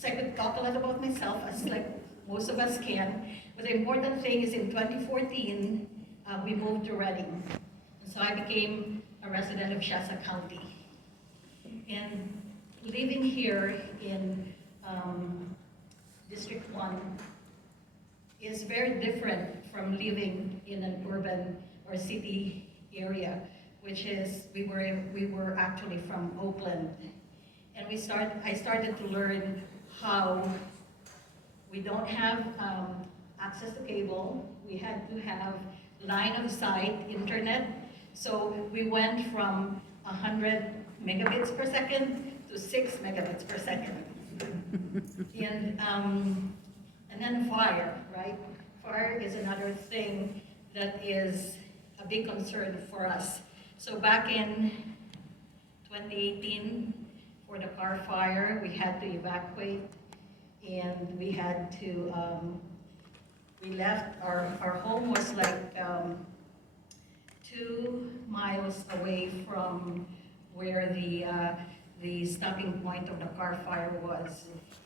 So I could talk a lot about myself, as like most of us can. But the important thing is in 2014, we moved to Redding. And so I became a resident of Shasta County. And living here in District 1 is very different from living in an urban or city area, which is, we were actually from Oakland. And I started to learn how we don't have access to cable. We had to have line of sight internet. So we went from 100 megabits per second to 6 megabits per second. And then fire, right? Fire is another thing that is a big concern for us. So back in 2018, for the car fire, we had to evacuate, and we had to, we left, our home was like 2 miles away from where the stopping point of the car fire was.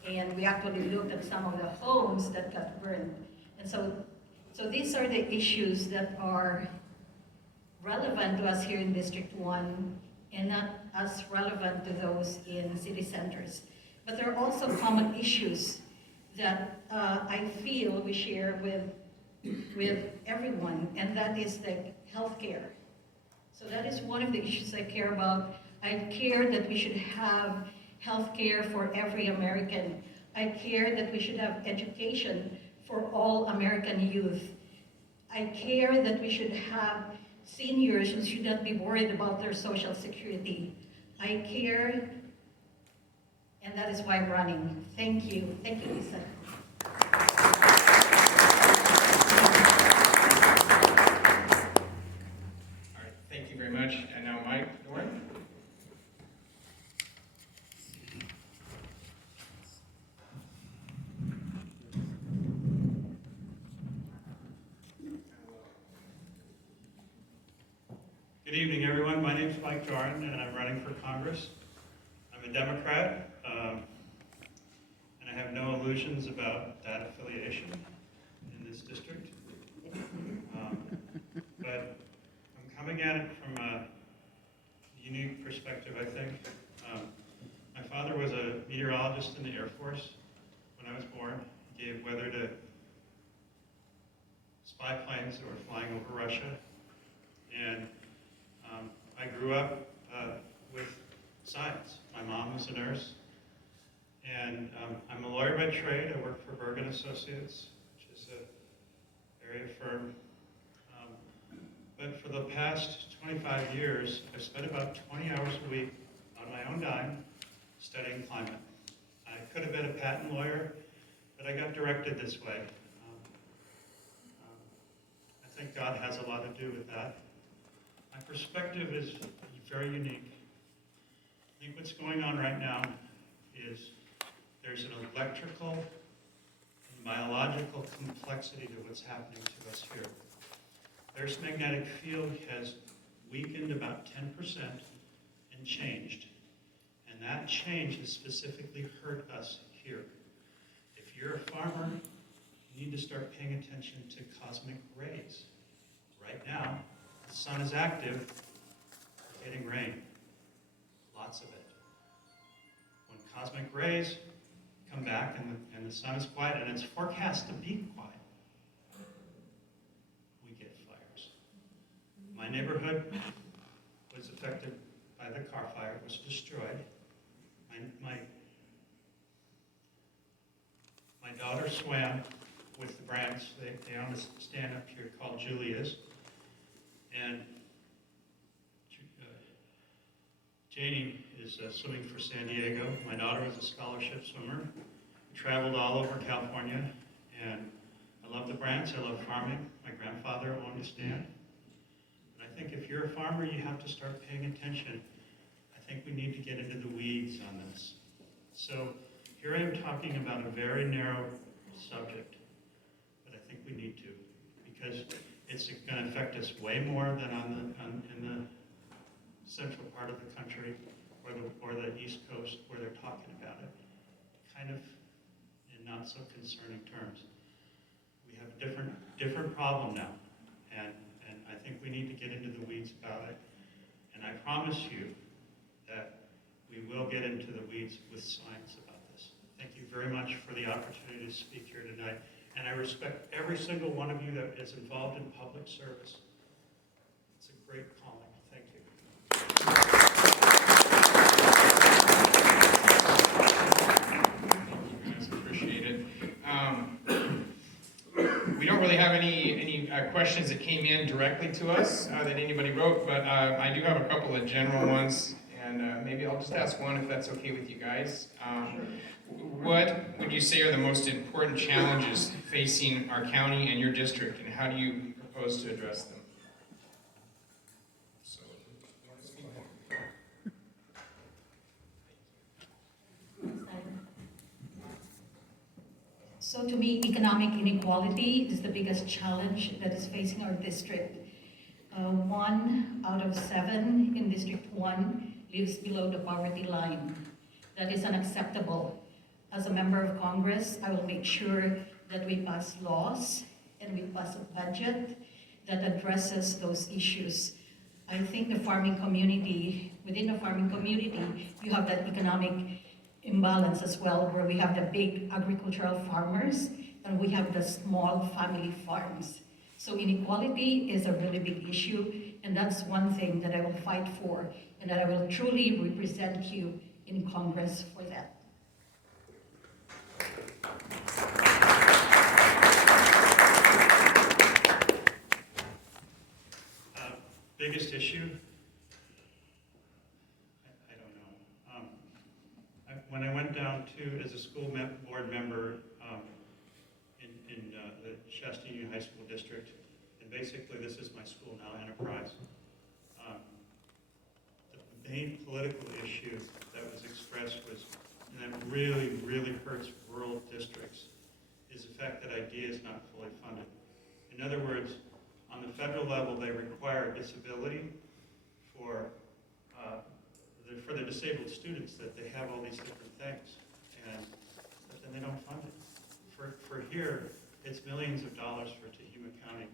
And we actually looked at some of the homes that got burned. And so these are the issues that are relevant to us here in District 1 and not as relevant to those in city centers. But there are also common issues that I feel we share with everyone, and that is the healthcare. So that is one of the issues I care about. I care that we should have healthcare for every American. I care that we should have education for all American youth. I care that we should have seniors who should not be worried about their Social Security. I care, and that is why I'm running. Thank you. Thank you, Lisa. All right, thank you very much. And now Mike Doran. Good evening, everyone. My name is Mike Doran, and I'm running for Congress. I'm a Democrat, and I have no illusions about that affiliation in this district. But I'm coming at it from a unique perspective, I think. My father was a meteorologist in the Air Force when I was born. He gave weather to spy planes that were flying over Russia. And I grew up with science. My mom was a nurse, and I'm a lawyer by trade. I work for Bergen Associates, which is a area firm. But for the past 25 years, I've spent about 20 hours a week on my own dime studying climate. I could have been a patent lawyer, but I got directed this way. I think God has a lot to do with that. My perspective is very unique. I think what's going on right now is there's an electrical and biological complexity to what's happening to us here. The Earth's magnetic field has weakened about 10% and changed. And that change has specifically hurt us here. If you're a farmer, you need to start paying attention to cosmic rays. Right now, the sun is active, we're getting rain, lots of it. When cosmic rays come back and the sun is quiet, and it's forecast to be quiet, we get fires. My neighborhood was affected by the car fire, was destroyed. My daughter swam with the Brants. They own a stand up here called Julia's. And Janie is swimming for San Diego. My daughter was a scholarship swimmer. We traveled all over California, and I love the Brants. I love farming. My grandfather owned a stand. And I think if you're a farmer, you have to start paying attention. I think we need to get into the weeds on this. So here I am talking about a very narrow subject, but I think we need to, because it's going to affect us way more than in the central part of the country or the East Coast where they're talking about it. Kind of not so concerning terms. We have a different problem now, and I think we need to get into the weeds about it. And I promise you that we will get into the weeds with science about this. Thank you very much for the opportunity to speak here tonight. And I respect every single one of you that is involved in public service. It's a great calling. Thank you. Thank you guys, appreciate it. We don't really have any questions that came in directly to us that anybody wrote, but I do have a couple of general ones, and maybe I'll just ask one if that's okay with you guys. What would you say are the most important challenges facing our county and your district, and how do you propose to address them? So to me, economic inequality is the biggest challenge that is facing our district. 1 out of 7 in District 1 lives below the poverty line. That is unacceptable. As a member of Congress, I will make sure that we pass laws and we pass a budget that addresses those issues. I think the farming community, within the farming community, you have that economic imbalance as well, where we have the big agricultural farmers and we have the small family farms. So inequality is a really big issue, and that's one thing that I will fight for, and that I will truly represent you in Congress for that. Biggest issue? I don't know. When I went down to, as a school board member in the Shasta Union High School District, and basically this is my school now, Enterprise, the main political issue that was expressed was, and that really, really hurts rural districts, is the fact that IDEA is not fully funded. In other words, on the federal level, they require disability for the disabled students, that they have all these different things, but then they don't fund it. For here, it's millions of dollars for Tehama County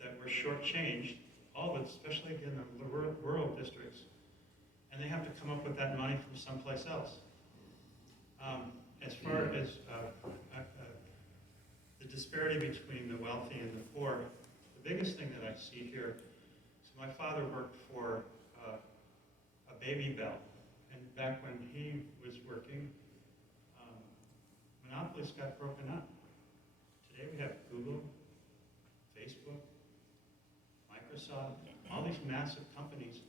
that we're shortchanged, all of it, especially in the rural districts, and they have to come up with that money from someplace else. As far as the disparity between the wealthy and the poor, the biggest thing that I see here, so my father worked for a baby bell, and back when he was working, monopolies got broken up. Today we have Google, Facebook, Microsoft, all these massive companies,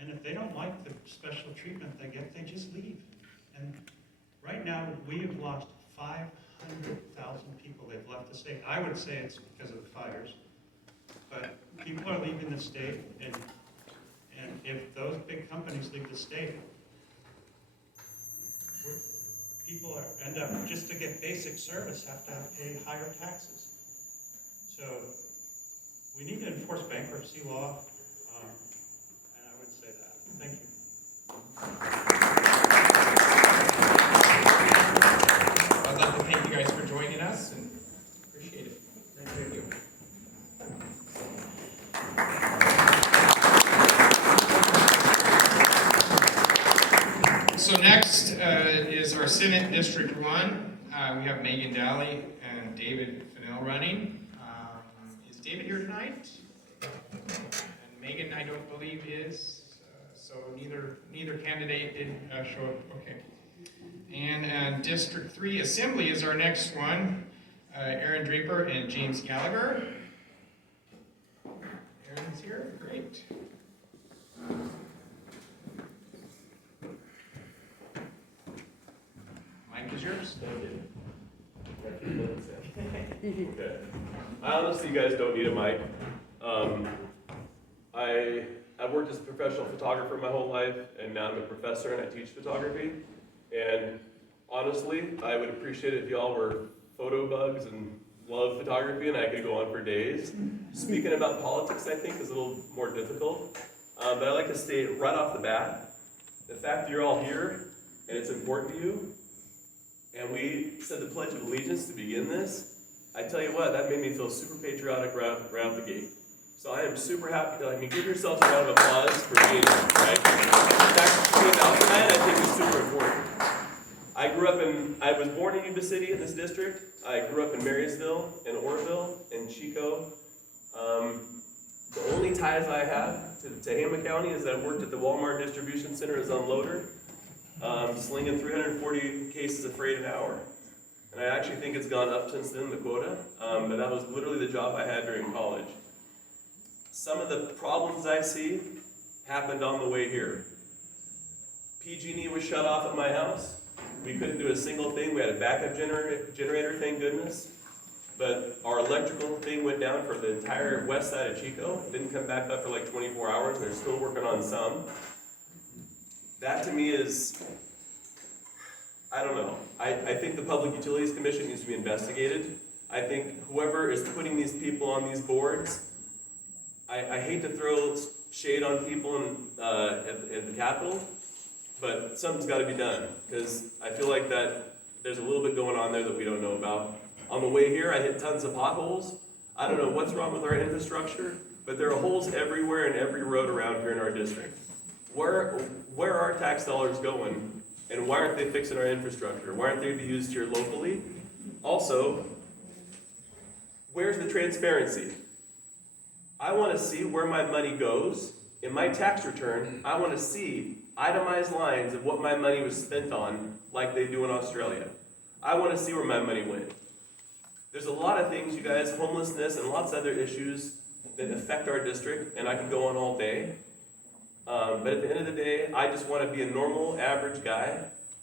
and if they don't like the special treatment they get, they just leave. And right now, we have lost 500,000 people. They've left the state. I would say it's because of the fires, but people are leaving the state, and if those big companies leave the state, people end up, just to get basic service, have to pay higher taxes. So we need to enforce bankruptcy law, and I would say that. Thank you. I'd like to thank you guys for joining us, and appreciate it. Thank you. So next is our Senate District 1. We have Megan Daly and David Fennell running. Is David here tonight? And Megan, I don't believe is. So neither candidate did show up. Okay. And District 3 Assembly is our next one. Aaron Draper and James Gallagher. Aaron's here. Great. Mike is yours. Okay. I honestly, you guys don't need a mic. I've worked as a professional photographer my whole life, and now I'm a professor and I teach photography. And honestly, I would appreciate it if y'all were photo bugs and love photography, and I could go on for days. Speaking about politics, I think, is a little more difficult. But I'd like to state right off the bat, the fact that you're all here and it's important to you, and we said the Pledge of Allegiance to begin this, I tell you what, that made me feel super patriotic right out the gate. So I am super happy to, give yourselves a round of applause for being here, right? In fact, being out tonight, I think is super important. I was born in Yuba City in this district. I grew up in Marysville, in Oroville, in Chico. The only ties I have to Tehama County is that I worked at the Walmart distribution center as unloader, slinging 340 cases of freight an hour. And I actually think it's gone up since then, the quota, but that was literally the job I had during college. Some of the problems I see happened on the way here. PG&E was shut off at my house. We couldn't do a single thing. We had a backup generator, thank goodness. But our electrical thing went down for the entire west side of Chico. It didn't come back up for like 24 hours. They're still working on some. That to me is, I don't know. I think the Public Utilities Commission needs to be investigated. I think whoever is putting these people on these boards, I hate to throw shade on people at the Capitol, but something's got to be done, because I feel like that there's a little bit going on there that we don't know about. On the way here, I hit tons of potholes. I don't know what's wrong with our infrastructure, but there are holes everywhere in every road around here in our district. Where are our tax dollars going, and why aren't they fixing our infrastructure? Why aren't they being used here locally? Also, where's the transparency? I want to see where my money goes. In my tax return, I want to see itemized lines of what my money was spent on, like they do in Australia. I want to see where my money went. There's a lot of things, you guys, homelessness and lots of other issues that affect our district, and I could go on all day. But at the end of the day, I just want to be a normal, average guy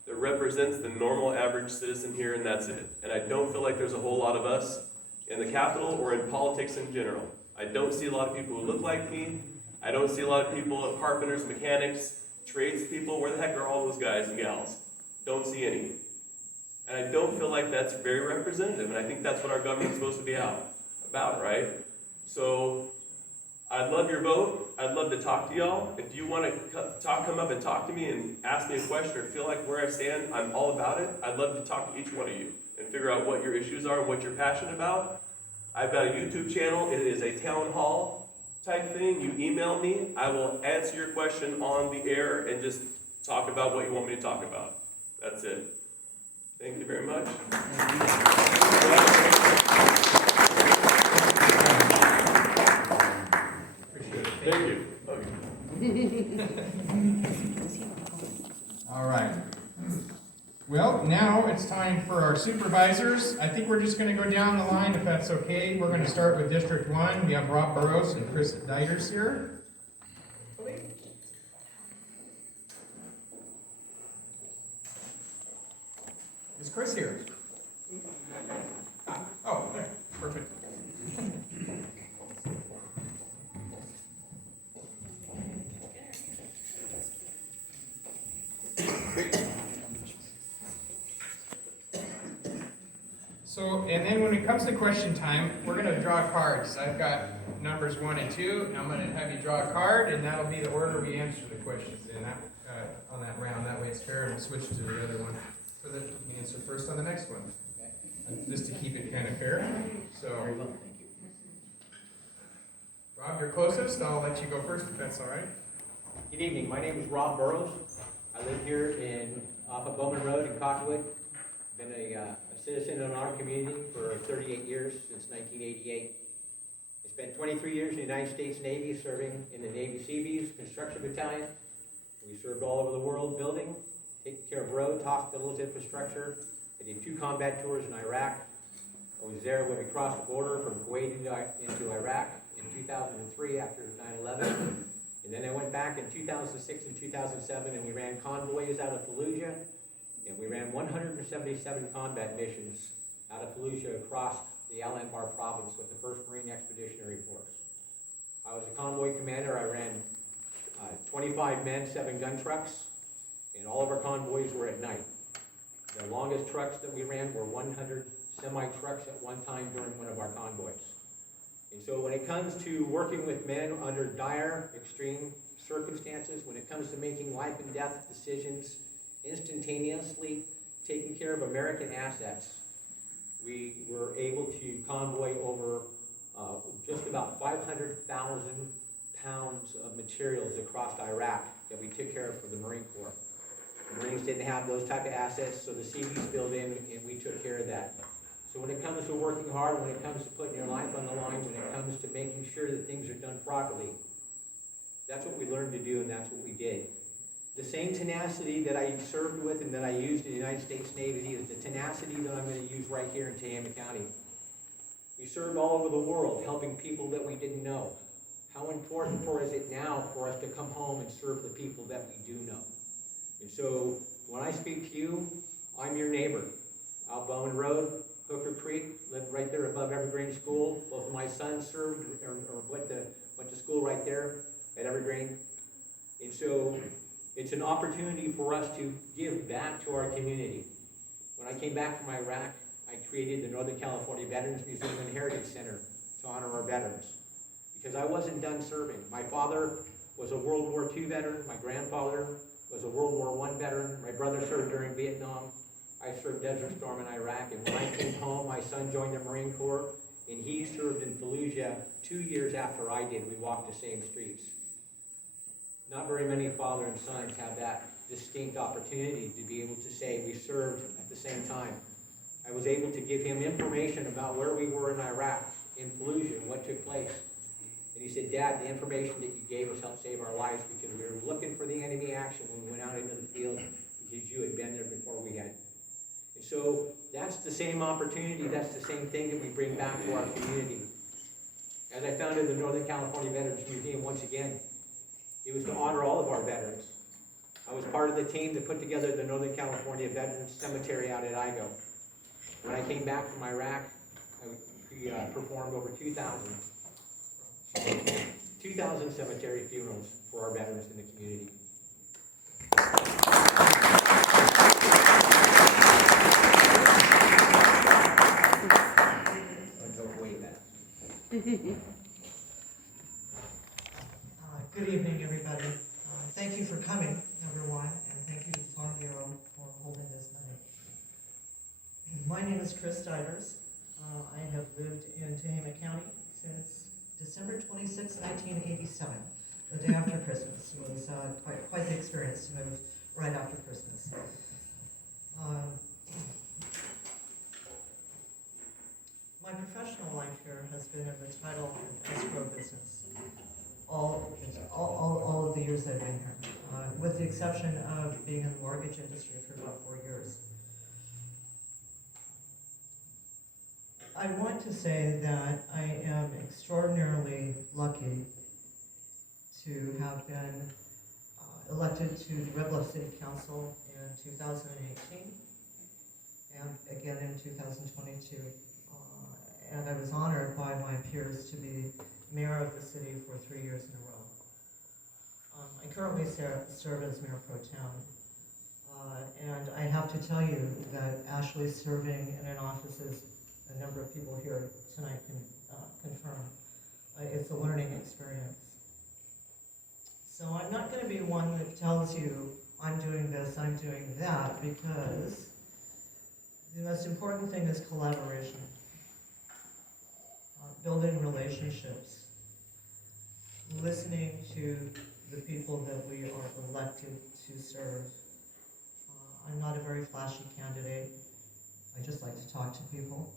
that represents the normal, average citizen here, and that's it. And I don't feel like there's a whole lot of us in the Capitol or in politics in general. I don't see a lot of people who look like me. I don't see a lot of people, carpenters, mechanics, tradespeople. Where the heck are all those guys and gals? Don't see any. And I don't feel like that's very representative, and I think that's what our government's supposed to be about, right? So I'd love your vote. I'd love to talk to y'all. If you want to come up and talk to me and ask me a question or feel like where I stand, I'm all about it. I'd love to talk to each one of you and figure out what your issues are and what you're passionate about. I've got a YouTube channel. It is a town hall type thing. You email me. I will answer your question on the air and just talk about what you want me to talk about. That's it. Thank you very much. Thank you. Okay. All right. Well, now it's time for our supervisors. I think we're just going to go down the line, if that's okay. We're going to start with District 1. We have Rob Burrows and Chris Dyers here. Is Chris here? Oh, okay. Perfect. So, and then when it comes to question time, we're going to draw cards. I've got numbers 1 and 2, and I'm going to have you draw a card, and that'll be the order we answer the questions in that on that round. That way it's fair, and we'll switch to the other one for the answer first on the next one, just to keep it kind of fair. So, Rob, you're closest. I'll let you go first if that's all right. Good evening. My name is Rob Burrows. I live here off of Bowman Road in Cottonwood. Been a citizen in our community for 38 years, since 1988. I spent 23 years in the United States Navy, serving in the Navy Seabees Construction Battalion. We served all over the world building, taking care of roads, hospitals, infrastructure. I did 2 combat tours in Iraq. I was there when we crossed the border from Kuwait into Iraq in 2003 after 9/11. And then I went back in 2006 and 2007, and we ran convoys out of Fallujah. And we ran 177 combat missions out of Fallujah across the Al-Anbar province with the 1st Marine Expeditionary Force. I was a convoy commander. I ran 25 men, 7 gun trucks, and all of our convoys were at night. The longest trucks that we ran were 100 semi-trucks at one time during one of our convoys. And so when it comes to working with men under dire, extreme circumstances, when it comes to making life and death decisions instantaneously, taking care of American assets. We were able to convoy over just about 500,000 pounds of materials across Iraq that we took care of for the Marine Corps. The Marines didn't have those type of assets, so the Seabees filled in and we took care of that. So when it comes to working hard, when it comes to putting your life on the line, when it comes to making sure that things are done properly, that's what we learned to do and that's what we did. The same tenacity that I served with and that I used in the United States Navy is the tenacity that I'm going to use right here in Tehama County. We served all over the world, helping people that we didn't know. How important is it now for us to come home and serve the people that we do know? And so, when I speak to you, I'm your neighbor. Out Bowman Road, Hooker Creek, lived right there above Evergreen School. Both of my sons served or went to school right there at Evergreen. And so, it's an opportunity for us to give back to our community. When I came back from Iraq, I created the Northern California Veterans Museum and Heritage Center to honor our veterans. Because I wasn't done serving. My father was a World War II veteran. My grandfather was a World War I veteran. My brother served during Vietnam. I served Desert Storm in Iraq. And when I came home, my son joined the Marine Corps. And he served in Fallujah 2 years after I did. We walked the same streets. Not very many father and sons have that distinct opportunity to be able to say we served at the same time. I was able to give him information about where we were in Iraq, in Fallujah, and what took place. And he said, Dad, the information that you gave us helped save our lives because we were looking for the enemy action when we went out into the field because you had been there before we had. And so that's the same opportunity, that's the same thing that we bring back to our community. As I founded the Northern California Veterans Museum once again, it was to honor all of our veterans. I was part of the team that put together the Northern California Veterans Cemetery out at Igo. When I came back from Iraq, we performed over 2,000 cemetery funerals for our veterans in the community. Good evening, everybody. Thank you for coming, everyone, and thank you to the Farm Bureau for holding this night. My name is Chris Divers. I have lived in Tehama County since December 26, 1987, the day after Christmas. It was quite the experience to move right after Christmas. My professional life here has been in the title and escrow business all of the years I've been here, with the exception of being in the mortgage industry for about 4 years. I want to say that I am extraordinarily lucky to have been elected to the Red Bluff City Council in 2018 and again in 2022. And I was honored by my peers to be mayor of the city for 3 years in a row. I currently serve as mayor pro tem. And I have to tell you that actually serving in an office, as a number of people here tonight can confirm, it's a learning experience. So I'm not going to be one that tells you I'm doing this, I'm doing that, because the most important thing is collaboration. Building relationships, listening to the people that we are elected to serve. I'm not a very flashy candidate. I just like to talk to people.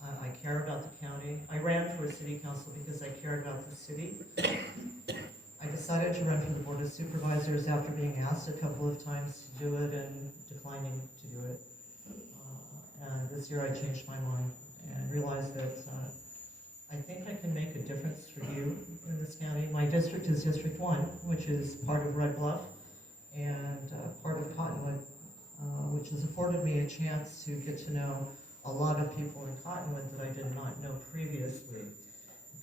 I care about the county. I ran for city council because I cared about the city. I decided to run for the Board of Supervisors after being asked a couple of times to do it and declining to do it. And this year I changed my mind and realized that I think I can make a difference for you in this county. My district is District 1, which is part of Red Bluff and part of Cottonwood, which has afforded me a chance to get to know a lot of people in Cottonwood that I did not know previously.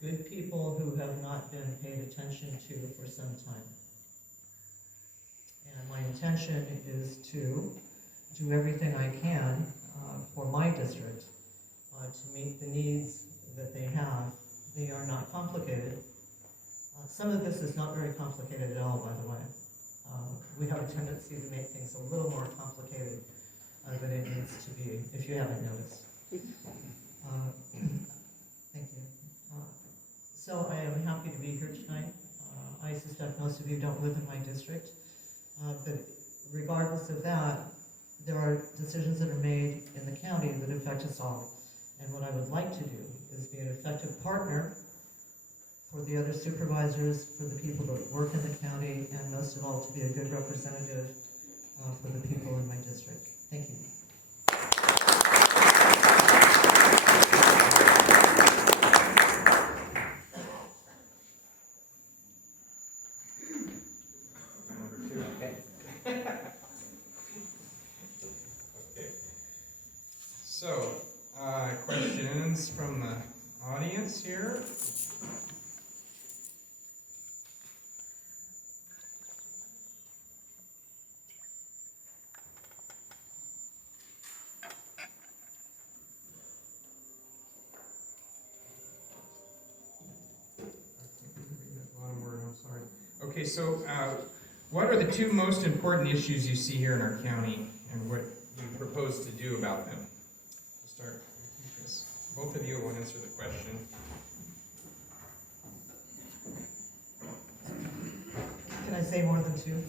Good people who have not been paid attention to for some time. And my intention is to do everything I can for my district to meet the needs that they have. They are not complicated. Some of this is not very complicated at all, by the way. We have a tendency to make things a little more complicated than it needs to be, if you haven't noticed. Thank you. So I am happy to be here tonight. I suspect most of you don't live in my district, but regardless of that, there are decisions that are made in the county that affect us all. And what I would like to do is be an effective partner for the other supervisors, for the people that work in the county, and most of all, to be a good representative for the people in my district. Thank you. Okay. Okay. So, questions from the audience here? Okay, so what are the two most important issues you see here in our county and what you propose to do about them? We'll start with you, Chris. Both of you will answer the question. Can I say more than two?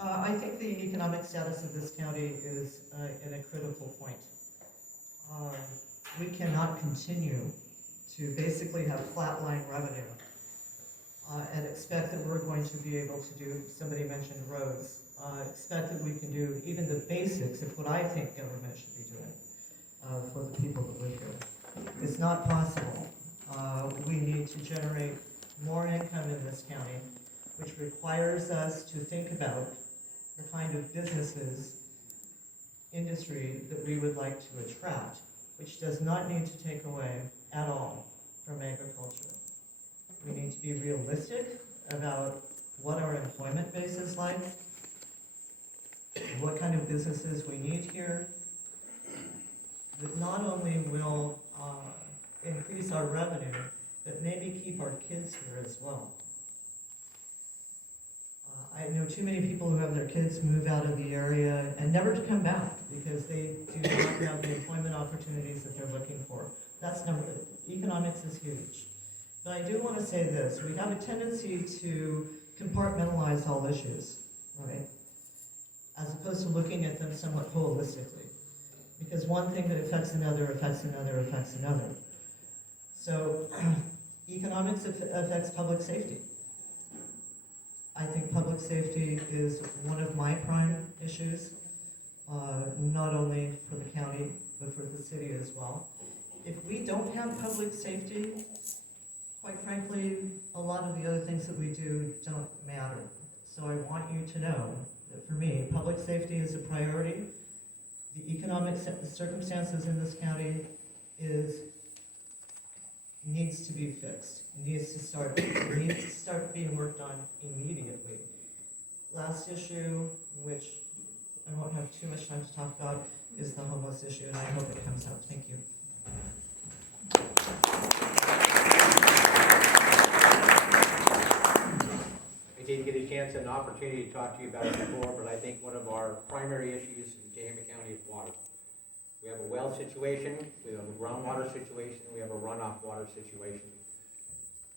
I think the economic status of this county is at a critical point. We cannot continue to basically have flatline revenue and expect that we're going to be able to do, somebody mentioned roads, expect that we can do even the basics of what I think government should be doing for the people that live here. It's not possible. We need to generate more income in this county, which requires us to think about the kind of businesses, industry that we would like to attract, which does not need to take away at all from agriculture. We need to be realistic about what our employment base is like, what kind of businesses we need here, that not only will increase our revenue, but maybe keep our kids here as well. I know too many people who have their kids move out of the area and never to come back because they do not have the employment opportunities that they're looking for. Economics is huge. But I do want to say this, we have a tendency to compartmentalize all issues, right? As opposed to looking at them somewhat holistically. Because one thing that affects another affects another affects another. So economics affects public safety. I think public safety is one of my prime issues, not only for the county, but for the city as well. If we don't have public safety, quite frankly, a lot of the other things that we do don't matter. So I want you to know that for me, public safety is a priority. The economic circumstances in this county needs to be fixed. Needs to start being worked on immediately. Last issue, which I won't have too much time to talk about, is the homeless issue, and I hope it comes out. Thank you. I didn't get a chance and an opportunity to talk to you about it before, but I think one of our primary issues in Tehama County is water. We have a well situation, we have a groundwater situation, we have a runoff water situation.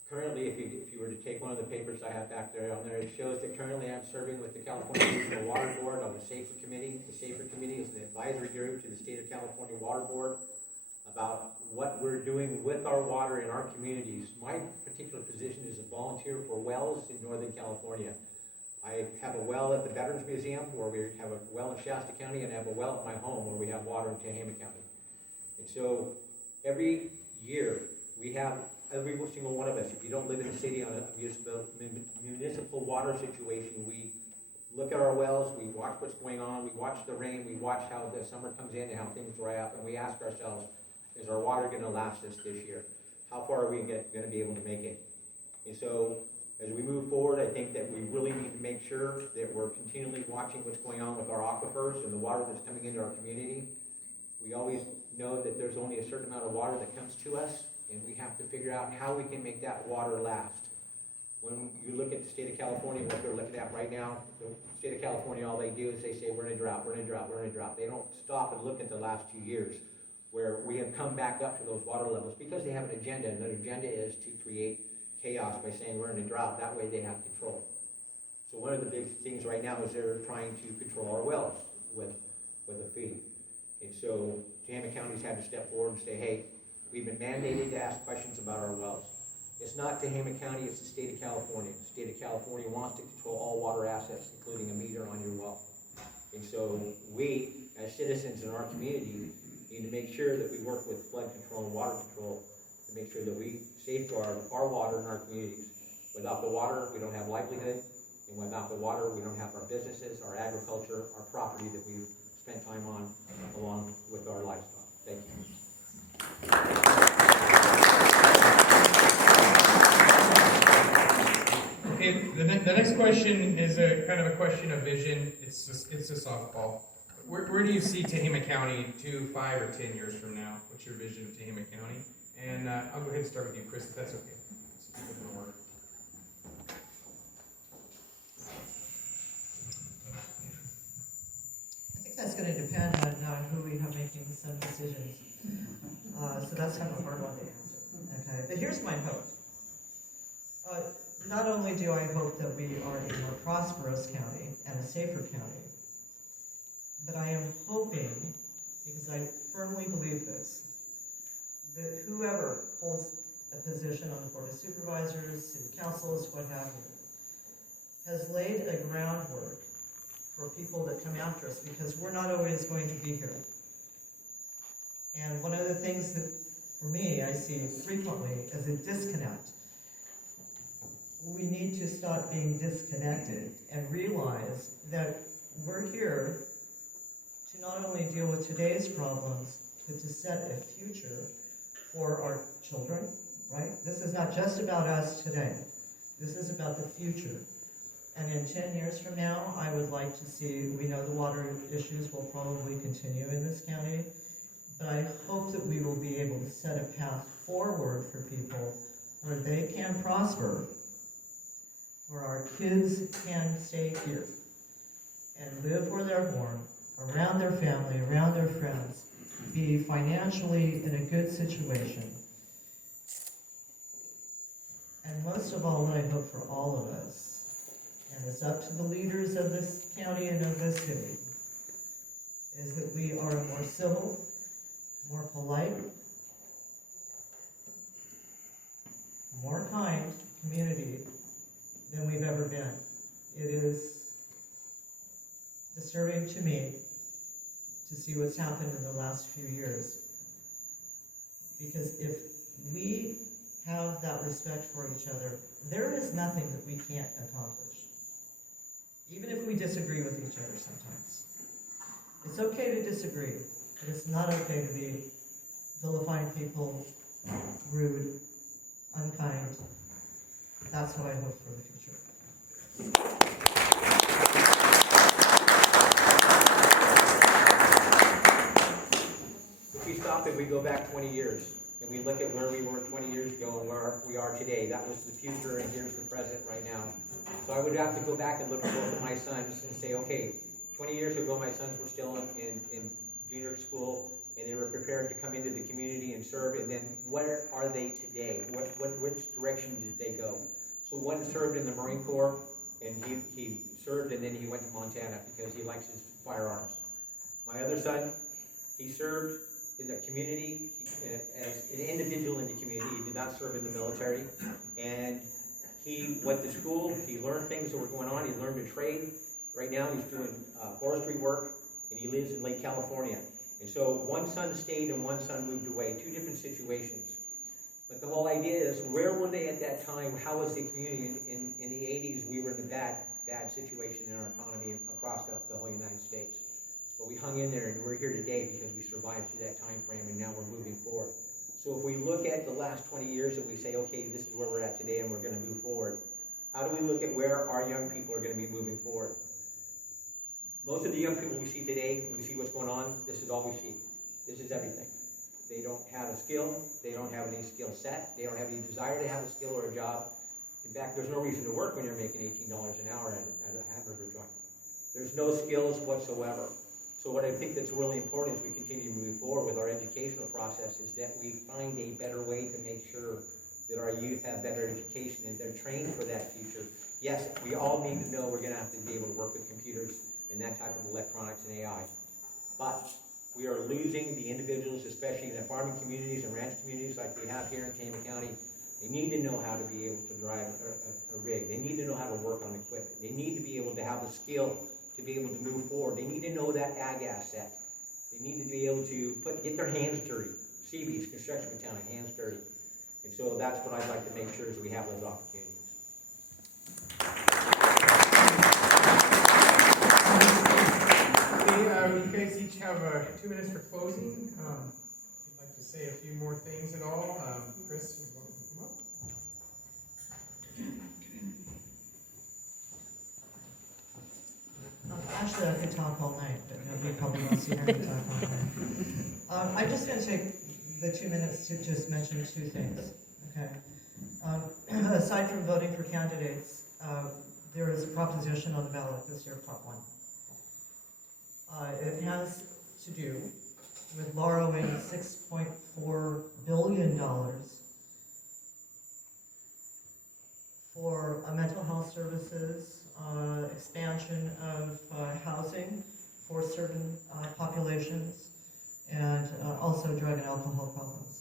Currently, if you were to take one of the papers I have back there on there, it shows that currently I'm serving with the California Regional Water Board on the SAFER Committee. The SAFER Committee is an advisory group to the State of California Water Board about what we're doing with our water in our communities. My particular position is a volunteer for wells in Northern California. I have a well at the Veterans Museum where we have a well in Shasta County, and I have a well at my home where we have water in Tehama County. And so every year we have, every single one of us, if you don't live in the city on a municipal water situation, we look at our wells, we watch what's going on, we watch the rain, we watch how the summer comes in and how things dry up, and we ask ourselves, is our water going to last us this year? How far are we going to be able to make it? And so as we move forward, I think that we really need to make sure that we're continually watching what's going on with our aquifers and the water that's coming into our community. We always know that there's only a certain amount of water that comes to us, and we have to figure out how we can make that water last. When you look at the state of California, what they're looking at right now, the state of California, all they do is they say, we're in a drought, we're in a drought, we're in a drought. They don't stop and look at the last 2 years where we have come back up to those water levels because they have an agenda, and their agenda is to create chaos by saying we're in a drought. That way they have control. So one of the big things right now is they're trying to control our wells with a fee. And so Tehama County's had to step forward and say, hey, we've been mandated to ask questions about our wells. It's not Tehama County, it's the state of California. The state of California wants to control all water assets, including a meter on your well. And so we, as citizens in our community, need to make sure that we work with flood control and water control to make sure that we safeguard our water in our communities. Without the water, we don't have livelihood, and without the water, we don't have our businesses, our agriculture, our property that we've spent time on along with our livestock. Thank you. Okay, the next question is a kind of a question of vision. It's a softball. Where do you see Tehama County 2, 5, or 10 years from now? What's your vision of Tehama County? And I'll go ahead and start with you, Chris, if that's okay. So keep it in order. I think that's gonna depend on who we have making some decisions. So that's kind of a hard one to answer, okay? But here's my hope. Not only do I hope that we are a more prosperous county and a safer county, but I am hoping, because I firmly believe this, that whoever holds a position on the Board of Supervisors, City Councils, what have you, has laid a groundwork for people that come after us, because we're not always going to be here. And one of the things that, for me, I see frequently as a disconnect. We need to stop being disconnected and realize that we're here to not only deal with today's problems, but to set a future for our children, right? This is not just about us today. This is about the future. And in 10 years from now, I would like to see, we know the water issues will probably continue in this county, but I hope that we will be able to set a path forward for people where they can prosper, where our kids can stay here and live where they're born, around their family, around their friends, be financially in a good situation. And most of all, what I hope for all of us, and it's up to the leaders of this county and of this city, is that we are a more civil, more polite, more kind community than we've ever been. It is disturbing to me to see what's happened in the last few years. Because if we have that respect for each other, there is nothing that we can't accomplish. Even if we disagree with each other sometimes. It's okay to disagree, but it's not okay to be vilifying people, rude, unkind. That's what I hope for the future. If we stop and we go back 20 years, and we look at where we were 20 years ago and where we are today, that was the future, and here's the present right now. So I would have to go back and look at both of my sons and say, okay, 20 years ago, my sons were still in junior school, and they were prepared to come into the community and serve, and then what are they today? Which direction did they go? So one served in the Marine Corps, and he served, and then he went to Montana because he likes his firearms. My other son, he served in the community as an individual in the community. He did not serve in the military, and he went to school. He learned things that were going on. He learned a trade. Right now, he's doing forestry work, and he lives in Lake California. And so one son stayed and one son moved away, two different situations. But the whole idea is, where were they at that time? How was the community? In the 80s, we were in a bad situation in our economy across the whole United States. But we hung in there, and we're here today because we survived through that time frame, and now we're moving forward. So if we look at the last 20 years and we say, okay, this is where we're at today, and we're going to move forward, how do we look at where our young people are going to be moving forward? Most of the young people we see today, when we see what's going on, this is all we see. This is everything. They don't have a skill. They don't have any skill set. They don't have any desire to have a skill or a job. In fact, there's no reason to work when you're making $18 an hour at a hamburger joint. There's no skills whatsoever. So what I think that's really important as we continue to move forward with our educational process is that we find a better way to make sure that our youth have better education and they're trained for that future. Yes, we all need to know we're going to have to be able to work with computers and that type of electronics and AI. But we are losing the individuals, especially in the farming communities and ranch communities like we have here in Tehama County. They need to know how to be able to drive a rig. They need to know how to work on equipment. They need to be able to have the skill to be able to move forward. They need to know that ag asset. They need to be able to get their hands dirty. CB's, Construction Battalion, hands dirty. And so that's what I'd like to make sure is we have those opportunities. Okay, you guys each have 2 minutes for closing. If you'd like to say a few more things at all, Chris, you want to come up? Actually, I could talk all night, but nobody probably wants to hear me talk all night. I'm just going to take the 2 minutes to just mention 2 things, okay? Aside from voting for candidates, there is a proposition on the ballot this year, Prop 1. It has to do with borrowing $6.4 billion for mental health services, expansion of housing for certain populations, and also drug and alcohol problems,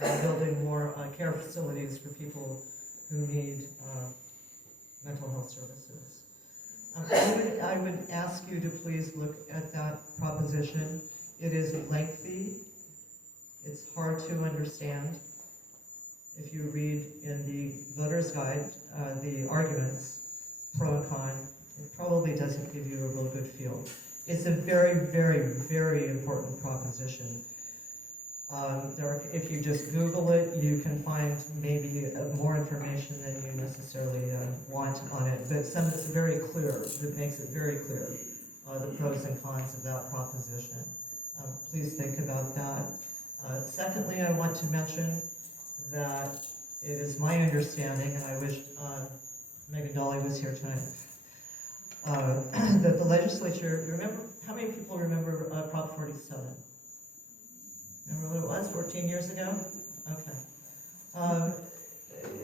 and building more care facilities for people who need mental health services. I would ask you to please look at that proposition. It is lengthy. It's hard to understand. If you read in the voter's guide the arguments, pro and con, it probably doesn't give you a real good feel. It's a very, very, very important proposition. If you just Google it, you can find maybe more information than you necessarily want on it, but some of it's very clear, that makes it very clear, the pros and cons of that proposition. Please think about that. Secondly, I want to mention that it is my understanding, and I wish Megan Dolly was here tonight, that the legislature, how many people remember Prop 47? Remember what it was, 14 years ago? Okay.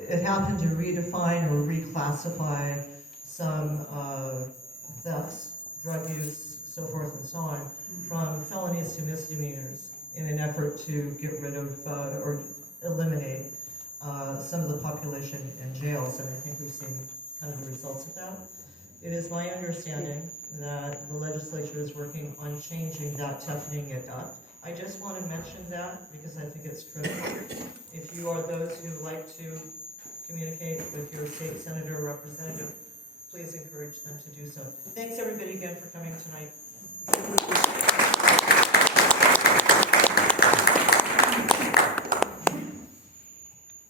It happened to redefine or reclassify some thefts, drug use, so forth and so on, from felonies to misdemeanors in an effort to get rid of or eliminate some of the population in jails, and I think we've seen kind of the results of that. It is my understanding that the legislature is working on changing that, toughening it up. I just want to mention that because I think it's critical. If you are those who like to communicate with your state senator or representative, please encourage them to do so. Thanks everybody again for coming tonight.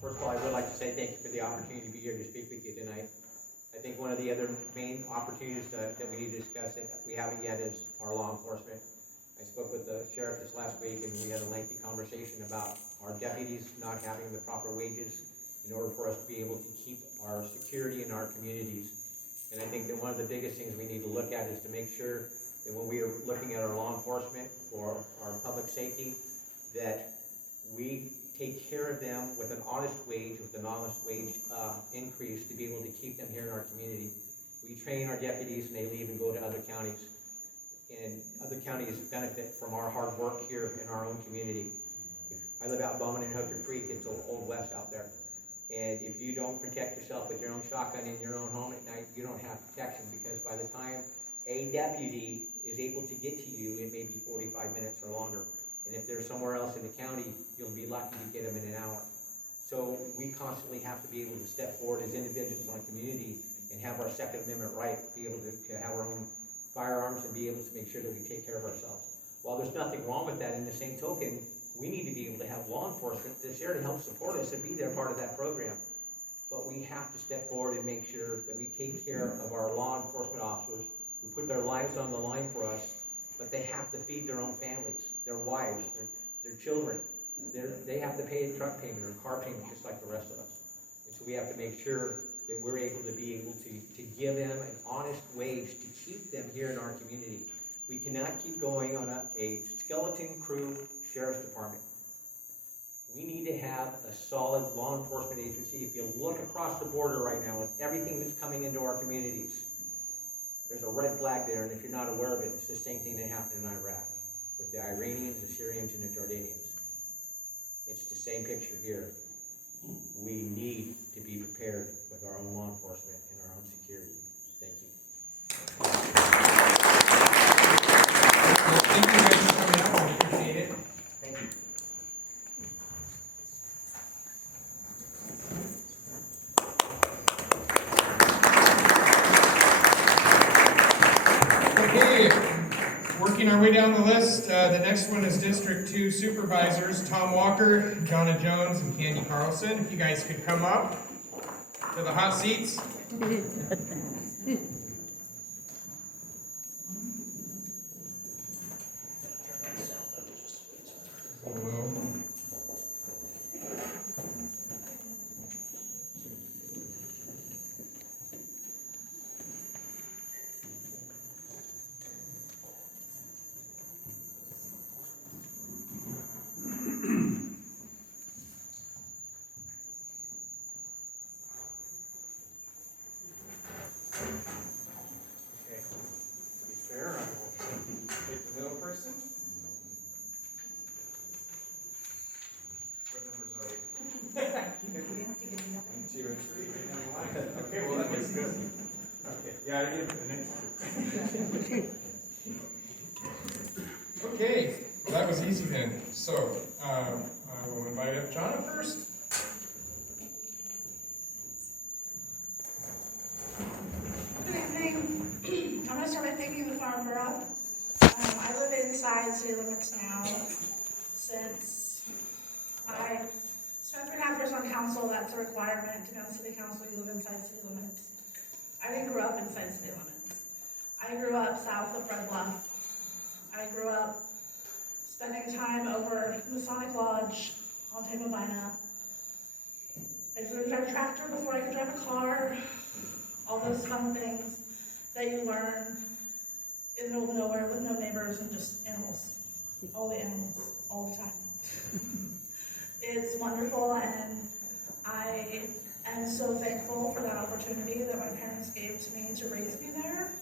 First of all, I would like to say thank you for the opportunity to be here to speak with you tonight. I think one of the other main opportunities that we need to discuss, and we haven't yet, is our law enforcement. I spoke with the sheriff this last week, and we had a lengthy conversation about our deputies not having the proper wages in order for us to be able to keep our security in our communities. And I think that one of the biggest things we need to look at is to make sure that when we are looking at our law enforcement or our public safety, that we take care of them with an honest wage increase to be able to keep them here in our community. We train our deputies and they leave and go to other counties. And other counties benefit from our hard work here in our own community. I live out Bowman and Hooker Creek. It's Old West out there. And if you don't protect yourself with your own shotgun in your own home at night, you don't have protection, because by the time a deputy is able to get to you, it may be 45 minutes or longer. And if they're somewhere else in the county, you'll be lucky to get them in an hour. So we constantly have to be able to step forward as individuals in our community and have our Second Amendment right, be able to have our own firearms and be able to make sure that we take care of ourselves. While there's nothing wrong with that, in the same token, we need to be able to have law enforcement that's there to help support us and be there part of that program. But we have to step forward and make sure that we take care of our law enforcement officers who put their lives on the line for us, but they have to feed their own families, their wives, their children. They have to pay a truck payment or car payment just like the rest of us. And so we have to make sure that we're able to give them an honest wage to keep them here in our community. We cannot keep going on a skeleton crew sheriff's department. We need to have a solid law enforcement agency. If you look across the border right now and everything that's coming into our communities, there's a red flag there, and if you're not aware of it, it's the same thing that happened in Iraq with the Iranians, the Syrians, and the Jordanians. It's the same picture here. We need to be prepared with our own law enforcement and our own security. Thank you. Thank you guys for coming out. I appreciate it. Thank you. Okay, working our way down the list, the next one is District 2 Supervisors, Tom Walker, Jonna Jones, and Candy Carlson. If you guys could come up to the hot seats. Hello. Okay, to be fair, I will take the middle person. What numbers are we? 2 and 3, right down the line. Okay, well, that makes good. Okay, yeah, I get it for the next two. Okay, well, that was easy then. So, I will invite up Jonna first. Good evening. I'm going to start by thanking the Farm Bureau. I live inside city limits now since I spent 3.5 years on council. That's a requirement to be on city council. You live inside city limits. I didn't grow up inside city limits. I grew up south of Red Bluff. I grew up spending time over Masonic Lodge on Tehama. I learned to drive a tractor before I could drive a car. All those fun things that you learn in the middle of nowhere with no neighbors and just animals. All the animals, all the time. It's wonderful, and I am so thankful for that opportunity that my parents gave to me to raise me there.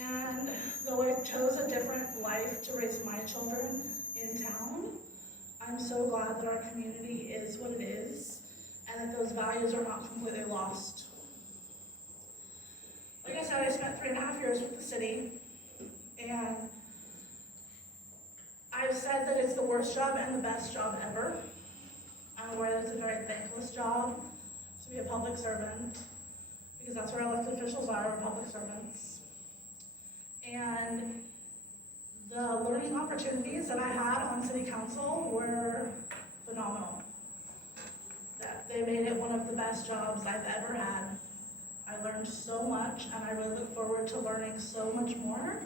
And though I chose a different life to raise my children in town, I'm so glad that our community is what it is, and that those values are not completely lost. Like I said, I spent 3.5 years with the city, and I've said that it's the worst job and the best job ever. I'm aware that it's a very thankless job to be a public servant, because that's where elected officials are public servants. And the learning opportunities that I had on city council were phenomenal. That they made it one of the best jobs I've ever had. I learned so much, and I really look forward to learning so much more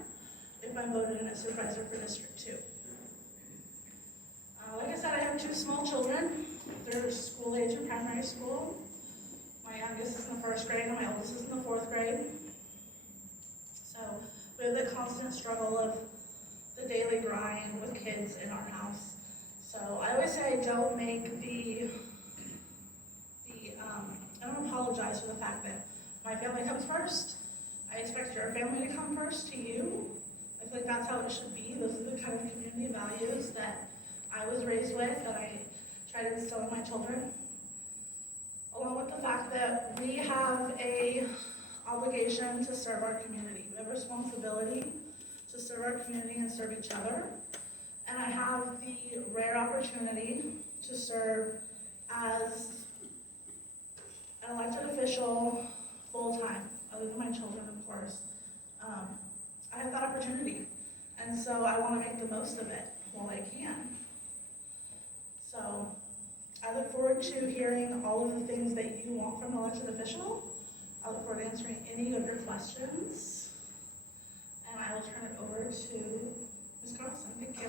if I'm voted in as supervisor for District 2. Like I said, I have 2 small children. They're school age in primary school. My youngest is in the 1st grade, and my oldest is in the 4th grade. So we have the constant struggle of the daily grind with kids in our house. So I always say I don't make I don't apologize for the fact that my family comes first. I expect your family to come first to you. I feel like that's how it should be. Those are the kind of community values that I was raised with, that I try to instill in my children. Along with the fact that we have a obligation to serve our community. We have a responsibility to serve our community and serve each other. And I have the rare opportunity to serve as an elected official full-time, other than my children, of course. I have that opportunity, and so I want to make the most of it while I can. So I look forward to hearing all of the things that you want from an elected official. I look forward to answering any of your questions, and I will turn it over to Ms. Carlson. Thank you.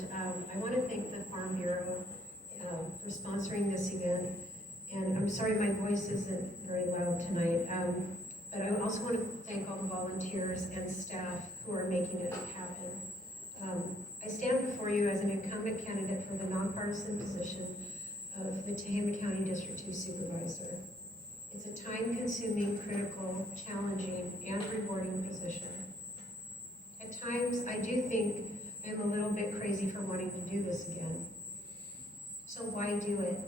and I want to thank the Farm Bureau for sponsoring this event. And I'm sorry my voice isn't very loud tonight, but I also want to thank all the volunteers and staff who are making it happen. I stand before you as an incumbent candidate for the nonpartisan position of the Tehama County District 2 Supervisor. It's a time-consuming, critical, challenging, and rewarding position. At times, I do think I'm a little bit crazy for wanting to do this again. So why do it?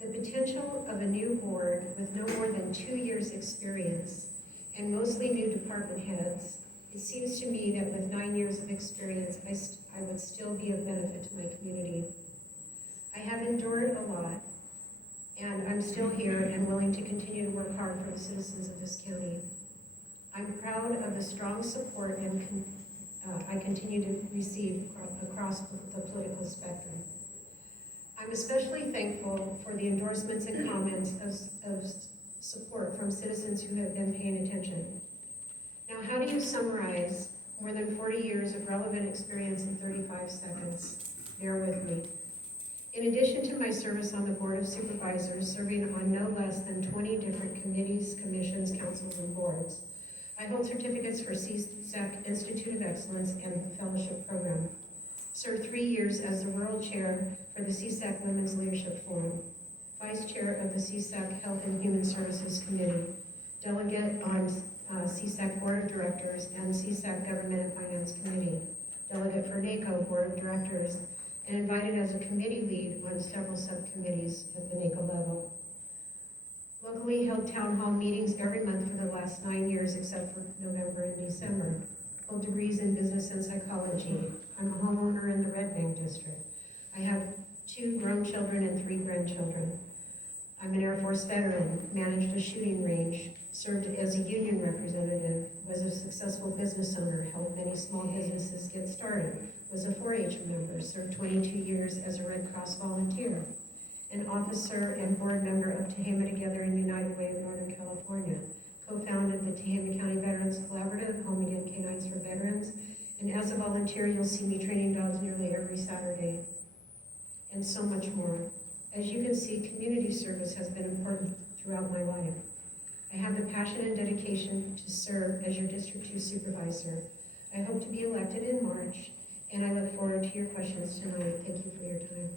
The potential of a new board with no more than 2 years' experience and mostly new department heads, it seems to me that with 9 years of experience, I would still be of benefit to my community. I have endured a lot, and I'm still here and willing to continue to work hard for the citizens of this county. I'm proud of the strong support I continue to receive across the political spectrum. I'm especially thankful for the endorsements and comments of support from citizens who have been paying attention. Now, how do you summarize more than 40 years of relevant experience in 35 seconds? Bear with me. In addition to my service on the Board of Supervisors, serving on no less than 20 different committees, commissions, councils, and boards, I hold certificates for CSAC Institute of Excellence and the Fellowship Program. Served 3 years as the Rural Chair for the CSAC Women's Leadership Forum, Vice Chair of the CSAC Health and Human Services Committee, Delegate on CSAC Board of Directors and CSAC Government and Finance Committee, Delegate for NACO Board of Directors, and invited as a committee lead on several subcommittees at the NACO level. Locally held town hall meetings every month for the last 9 years except for November and December. Hold degrees in business and psychology. I'm a homeowner in the Red Bank district. I have 2 grown children and 3 grandchildren. I'm an Air Force veteran, managed a shooting range, served as a union representative, was a successful business owner, helped many small businesses get started, was a 4-H member, served 22 years as a Red Cross volunteer, an officer and board member of Tehama Together in United Way of Northern California, co-founded the Tehama County Veterans Collaborative, Home Again Canines for Veterans, and as a volunteer, you'll see me training dogs nearly every Saturday, and so much more. As you can see, community service has been important throughout my life. I have the passion and dedication to serve as your District 2 Supervisor. I hope to be elected in March, and I look forward to your questions tonight. Thank you for your time.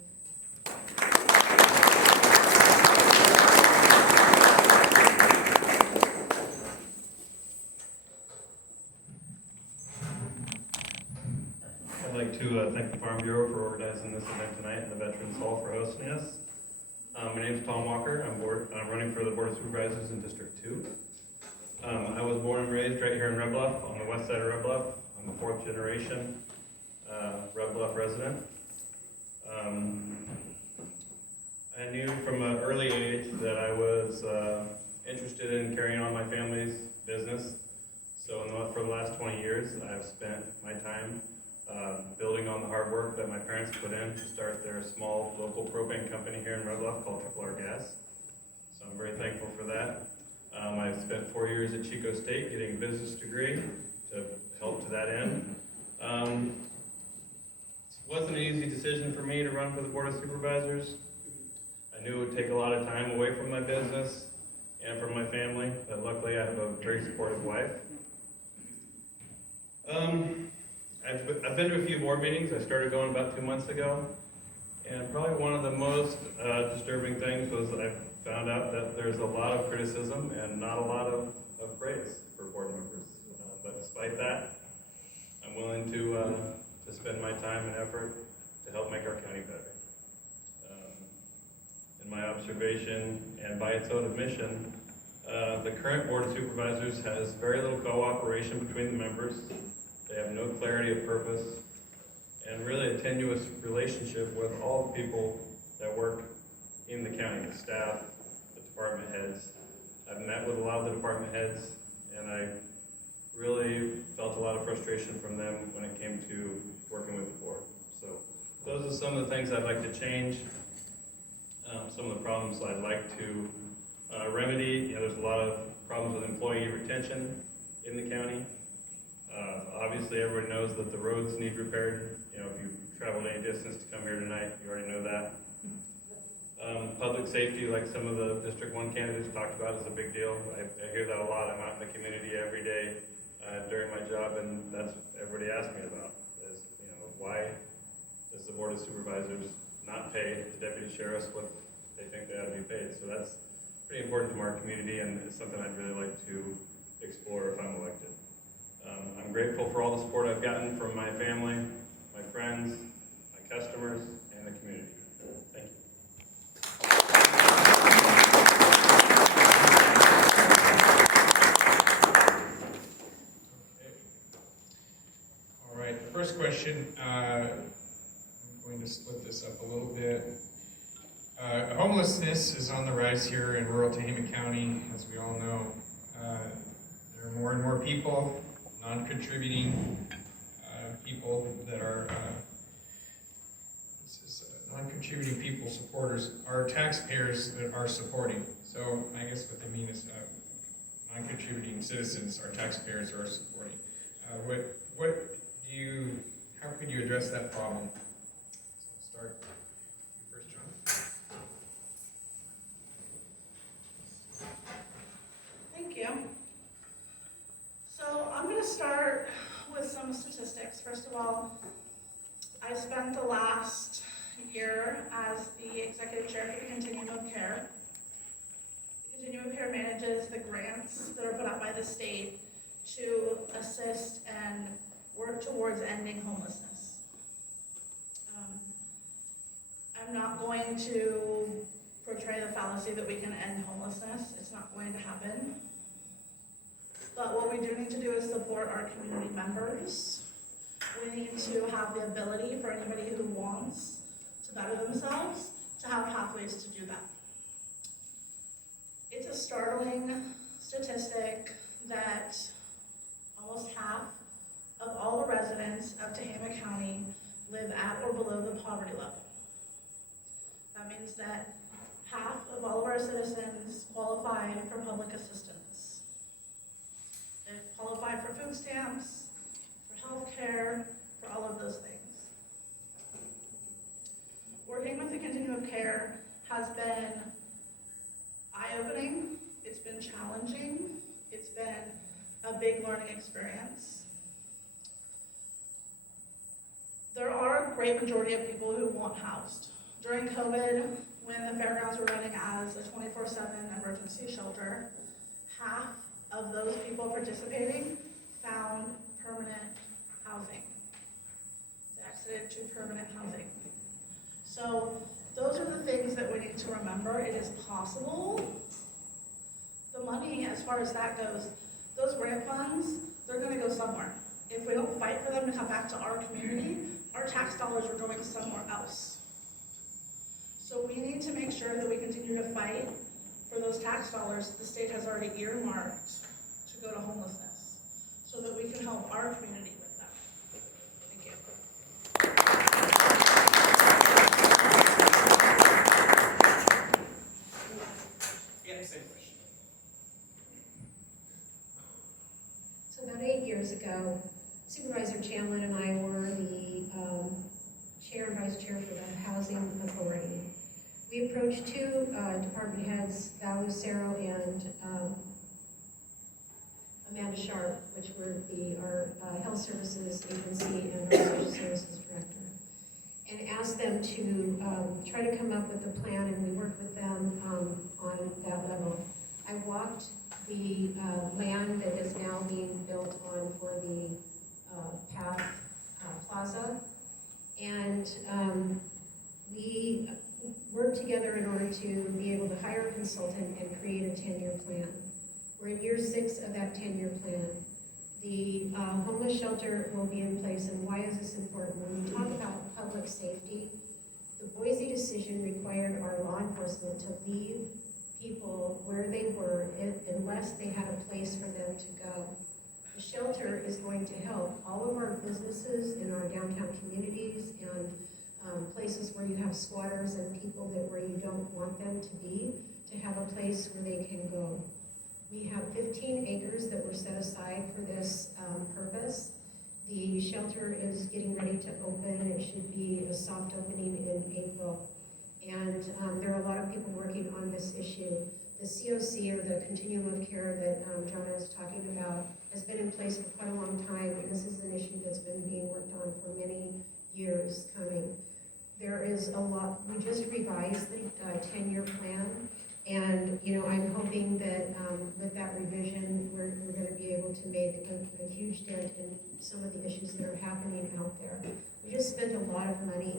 I'd like to thank the Farm Bureau for organizing this event tonight and the Veterans Hall for hosting us. My name is Tom Walker. I'm running for the Board of Supervisors in District 2. I was born and raised right here in Red Bluff, on the west side of Red Bluff. I'm a 4th generation Red Bluff resident. I knew from an early age that I was interested in carrying on my family's business. So for the last 20 years, I've spent my time building on the hard work that my parents put in to start their small local propane company here in Red Bluff called Triple R Gas. So I'm very thankful for that. I've spent 4 years at Chico State getting a business degree to help to that end. It wasn't an easy decision for me to run for the Board of Supervisors. I knew it would take a lot of time away from my business and from my family, but luckily I have a very supportive wife. I've been to a few board meetings. I started going about 2 months ago, and probably one of the most disturbing things was I found out that there's a lot of criticism and not a lot of praise for board members. But despite that, I'm willing to spend my time and effort to help make our county better. In my observation, and by its own admission, the current Board of Supervisors has very little cooperation between the members. They have no clarity of purpose, and really a tenuous relationship with all the people that work in the county, the staff, the department heads. I've met with a lot of the department heads, and I really felt a lot of frustration from them when it came to working with the board. So those are some of the things I'd like to change. Some of the problems I'd like to remedy. There's a lot of problems with employee retention in the county. Obviously, everyone knows that the roads need repaired. You know, if you traveled any distance to come here tonight, you already know that. Public safety, like some of the District 1 candidates talked about, is a big deal. I hear that a lot. I'm out in the community every day during my job, and that's what everybody asks me about. Is, you know, why does the Board of Supervisors not pay the deputy sheriffs what they think they ought to be paid? So that's pretty important to our community, and it's something I'd really like to explore if I'm elected. I'm grateful for all the support I've gotten from my family, my friends, my customers, and the community. Thank you. All right, the first question, I'm going to split this up a little bit. Homelessness is on the rise here in rural Tehama County, as we all know. There are more and more people, non-contributing people that are, non-contributing people, supporters, are taxpayers that are supporting. So I guess what they mean is non-contributing citizens are taxpayers who are supporting. How could you address that problem? So I'll start with you first, John. Thank you. So I'm going to start with some statistics. First of all, I spent the last year as the executive chair for the Continuum of Care. The Continuum of Care manages the grants that are put out by the state to assist and work towards ending homelessness. I'm not going to portray the fallacy that we can end homelessness. It's not going to happen. But what we do need to do is support our community members. We need to have the ability for anybody who wants to better themselves to have pathways to do that. It's a startling statistic that almost half of all the residents of Tehama County live at or below the poverty level. That means that half of all of our citizens qualify for public assistance. They qualify for food stamps, for health care, for all of those things. Working with the Continuum of Care has been eye-opening, it's been challenging, it's been a big learning experience. There are a great majority of people who want housed. During COVID, when the fairgrounds were running as a 24/7 emergency shelter, half of those people participating found permanent housing. They exited to permanent housing. So those are the things that we need to remember. It is possible. The money, as far as that goes, those grant funds, they're going to go somewhere. If we don't fight for them to come back to our community, our tax dollars are going somewhere else. So we need to make sure that we continue to fight for those tax dollars the state has already earmarked to go to homelessness, so that we can help our community with that. Thank you. Yeah, same question. So about 8 years ago, Supervisor Chamlin and I were the chair and vice chair for the Housing Authority. We approached two department heads, Val Lucero and Amanda Sharp, which were our health services agency and our social services director, and asked them to try to come up with a plan, and we worked with them on that level. I walked the land that is now being built on for the Path Plaza, and we worked together in order to be able to hire a consultant and create a 10-year plan. We're in year 6 of that 10-year plan. The homeless shelter will be in place, and why is this important? When we talk about public safety, the Boise decision required our law enforcement to leave people where they were unless they had a place for them to go. The shelter is going to help all of our businesses in our downtown communities and places where you have squatters and people where you don't want them to be, to have a place where they can go. We have 15 acres that were set aside for this purpose. The shelter is getting ready to open. It should be a soft opening in April. And there are a lot of people working on this issue. The COC, or the Continuum of Care that Jonah is talking about, has been in place for quite a long time, and this is an issue that's been being worked on for many years coming. There is a lot, we just revised the 10-year plan, and I'm hoping that with that revision, we're going to be able to make a huge dent in some of the issues that are happening out there. We just spent a lot of money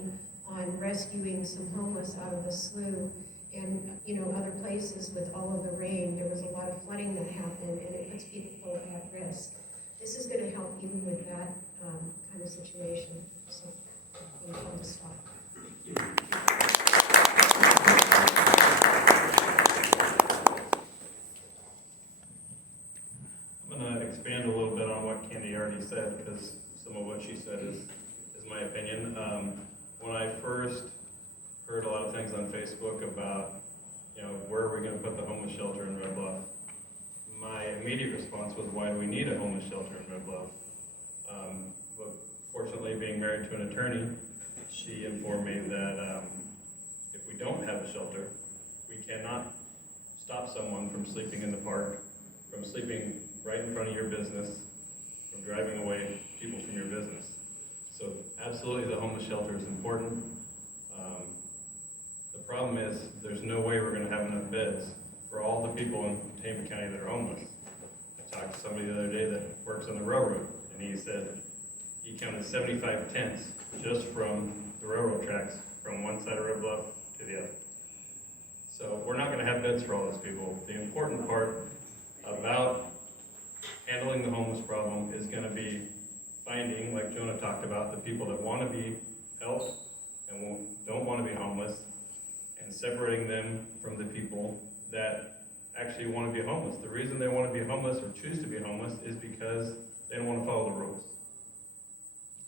on rescuing some homeless out of the slough, and other places with all of the rain. There was a lot of flooding that happened, and it puts people at risk. This is going to help even with that kind of situation. So I'm going to stop. I'm going to expand a little bit on what Candy already said, because some of what she said is my opinion. When I first heard a lot of things on Facebook about, where are we going to put the homeless shelter in Red Bluff? My immediate response was, why do we need a homeless shelter in Red Bluff? But fortunately, being married to an attorney, she informed me that if we don't have a shelter, we cannot stop someone from sleeping in the park, from sleeping right in front of your business, from driving away people from your business. So absolutely the homeless shelter is important. The problem is there's no way we're going to have enough beds for all the people in Tehama County that are homeless. I talked to somebody the other day that works on the railroad, and he said he counted 75 tents just from the railroad tracks from one side of Red Bluff to the other. So we're not going to have beds for all those people. The important part about handling the homeless problem is going to be finding, like Jonah talked about, the people that want to be helped and don't want to be homeless, and separating them from the people that actually want to be homeless. The reason they want to be homeless or choose to be homeless is because they don't want to follow the rules.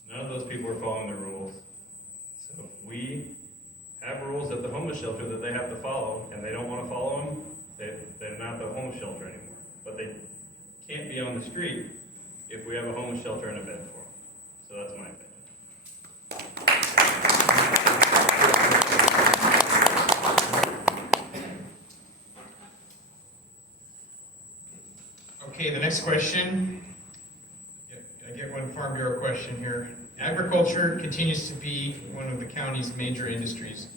None of those people are following the rules. So if we have rules at the homeless shelter that they have to follow, and they don't want to follow them, they're not the homeless shelter anymore. But they can't be on the street if we have a homeless shelter and a bed for them. So that's my opinion. Okay, the next question. I get one Farm Bureau question here. Agriculture continues to be one of the county's major industries.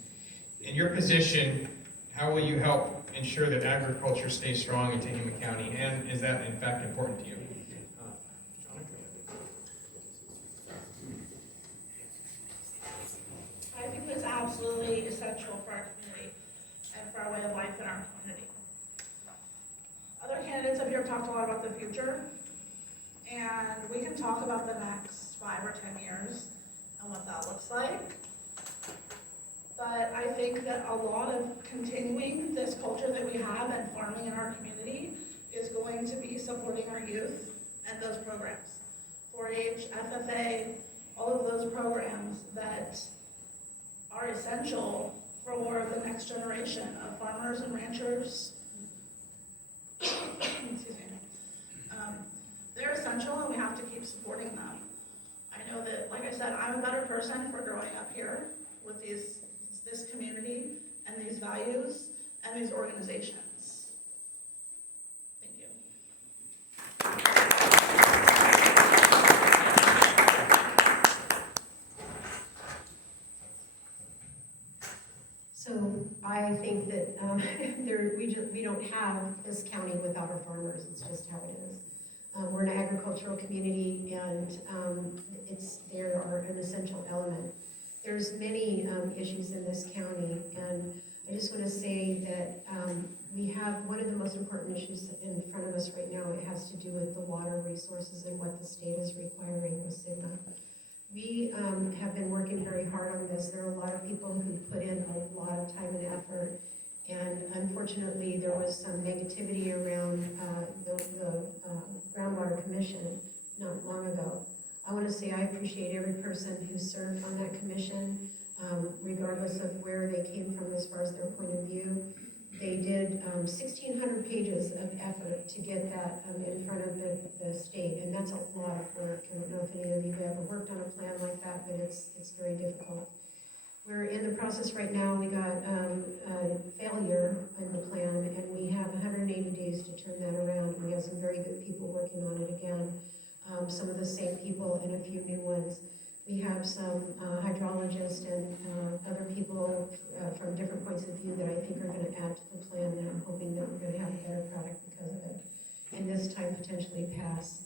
In your position, how will you help ensure that agriculture stays strong in Tehama County? And is that in fact important to you? I think it's absolutely essential for our community and for our way of life in our community. Other candidates up here talked a lot about the future, and we can talk about the next 5 or 10 years and what that looks like. But I think that a lot of continuing this culture that we have and farming in our community is going to be supporting our youth and those programs. 4-H, FFA, all of those programs that are essential for the next generation of farmers and ranchers. Excuse me. They're essential, and we have to keep supporting them. I know that, like I said, I'm a better person for growing up here with this community and these values and these organizations. Thank you. So I think that we don't have this county without our farmers. It's just how it is. We're an agricultural community, and they are an essential element. There's many issues in this county, and I just want to say that we have one of the most important issues in front of us right now. It has to do with the water resources and what the state is requiring with SIGNA. We have been working very hard on this. There are a lot of people who put in a lot of time and effort, and unfortunately there was some negativity around the Groundwater Commission not long ago. I want to say I appreciate every person who served on that commission, regardless of where they came from as far as their point of view. They did 1,600 pages of effort to get that in front of the state, and that's a lot of work. I don't know if any of you have ever worked on a plan like that, but it's very difficult. We're in the process right now. We got a failure in the plan, and we have 180 days to turn that around. We have some very good people working on it again, some of the same people and a few new ones. We have some hydrologists and other people from different points of view that I think are going to add to the plan, and I'm hoping that we're going to have a better product because of it, and this time potentially pass.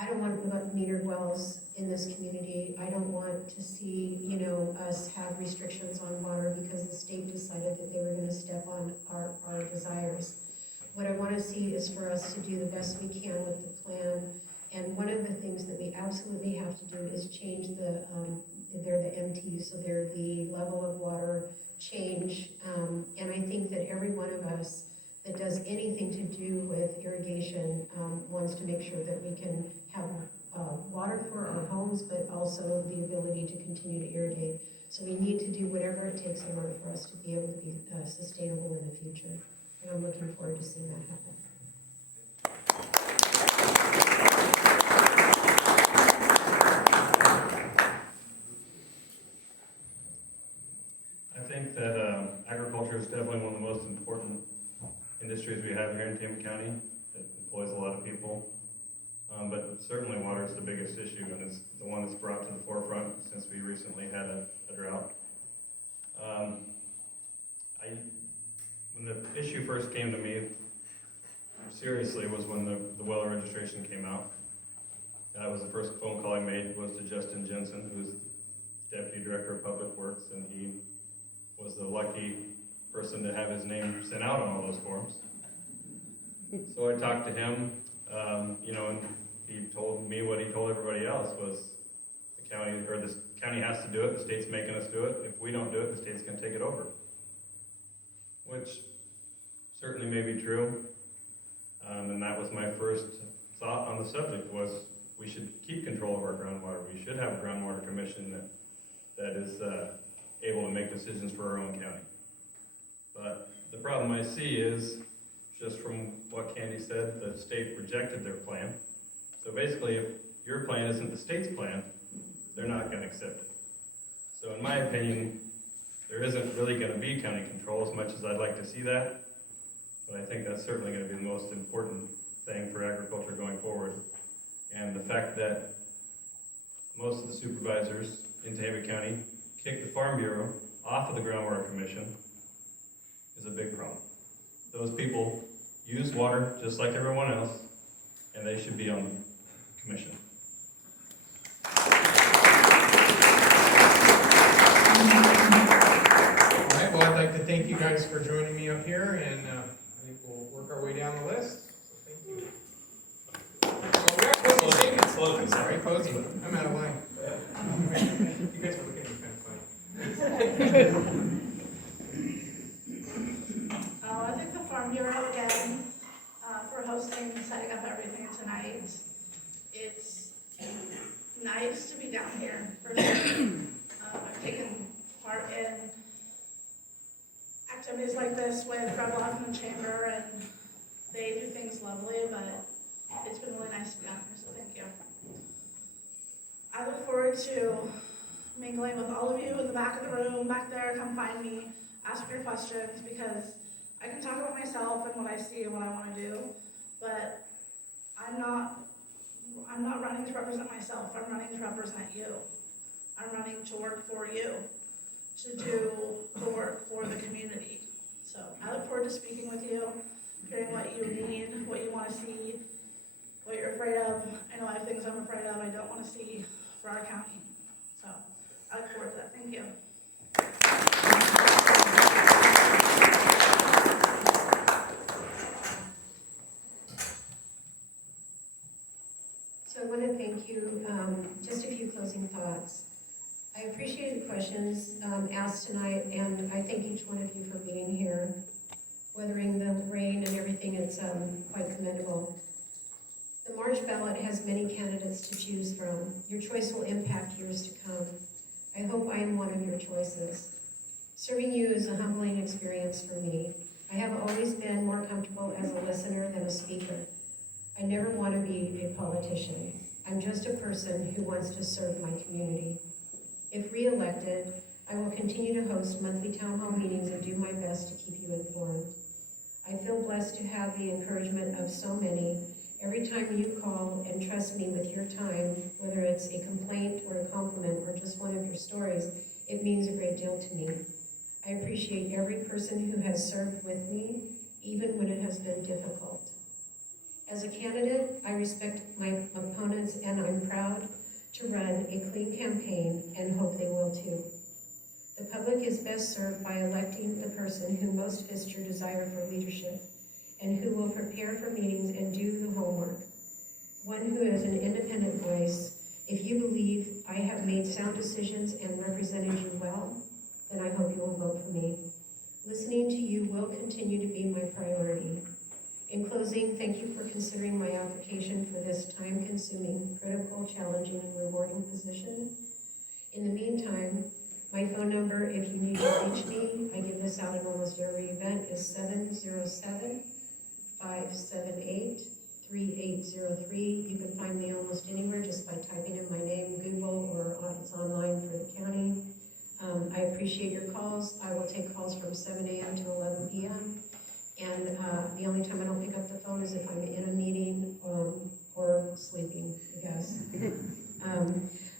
I don't want metered wells in this community. I don't want to see, us have restrictions on water because the state decided that they were going to step on our desires. What I want to see is for us to do the best we can with the plan. And one of the things that we absolutely have to do is change they're the MTs, so they're the level of water change. And I think that every one of us that does anything to do with irrigation wants to make sure that we can have water for our homes, but also the ability to continue to irrigate. So we need to do whatever it takes in order for us to be able to be sustainable in the future. And I'm looking forward to seeing that happen. I think that agriculture is definitely one of the most important industries we have here in Tehama County. It employs a lot of people. But certainly water is the biggest issue, and it's the one that's brought to the forefront since we recently had a drought. When the issue first came to me, seriously, was when the well registration came out. That was the first phone call I made, was to Justin Jensen, who's Deputy Director of Public Works, and he was the lucky person to have his name sent out on all those forms. So I talked to him, and he told me what he told everybody else was the county has to do it, the state's making us do it. If we don't do it, the state's gonna take it over. Which certainly may be true. And that was my first thought on the subject, was we should keep control of our groundwater. We should have a groundwater commission that is able to make decisions for our own county. But the problem I see is, just from what Candy said, the state rejected their plan. So basically, if your plan isn't the state's plan, they're not going to accept it. So in my opinion, there isn't really going to be county control, as much as I'd like to see that. But I think that's certainly going to be the most important thing for agriculture going forward. And the fact that most of the supervisors in Tehama County kicked the Farm Bureau off of the Groundwater Commission is a big problem. Those people use water just like everyone else, and they should be on the commission. All right, well, I'd like to thank you guys for joining me up here, and I think we'll work our way down the list. So thank you. So we're at closing statements. I'm sorry, closing. I'm out of line. You guys were looking at me kind of funny. I think the Farm Bureau again for hosting and setting up everything tonight. It's nice to be down here for sure. I've taken part in activities like this with Red Block and the Chamber, and they do things lovely, but it's been really nice to be down here, so thank you. I look forward to mingling with all of you in the back of the room, back there. Come find me, ask your questions, because I can talk about myself and what I see and what I want to do, but I'm not running to represent myself. I'm running to represent you. I'm running to work for you, to do the work for the community. So I look forward to speaking with you, hearing what you need, what you want to see, what you're afraid of. I know I have things I'm afraid of I don't want to see for our county. So I look forward to that. Thank you. So I want to thank you. Just a few closing thoughts. I appreciate the questions asked tonight, and I thank each one of you for being here, weathering the rain and everything. It's quite commendable. The March ballot has many candidates to choose from. Your choice will impact years to come. I hope I am one of your choices. Serving you is a humbling experience for me. I have always been more comfortable as a listener than a speaker. I never want to be a politician. I'm just a person who wants to serve my community. If re-elected, I will continue to host monthly town hall meetings and do my best to keep you informed. I feel blessed to have the encouragement of so many. Every time you call and trust me with your time, whether it's a complaint or a compliment or just one of your stories, it means a great deal to me. I appreciate every person who has served with me, even when it has been difficult. As a candidate, I respect my opponents and I'm proud to run a clean campaign and hope they will too. The public is best served by electing the person who most fits your desire for leadership and who will prepare for meetings and do the homework. One who has an independent voice. If you believe I have made sound decisions and represented you well, then I hope you will vote for me. Listening to you will continue to be my priority. In closing, thank you for considering my application for this time-consuming, critical, challenging, and rewarding position. In the meantime, my phone number, if you need to reach me, I give this out in almost every event, is 707-578-3803. You can find me almost anywhere just by typing in my name, Google, or it's online for the county. I appreciate your calls. I will take calls from 7 a.m. to 11 p.m. And the only time I don't pick up the phone is if I'm in a meeting or sleeping, I guess.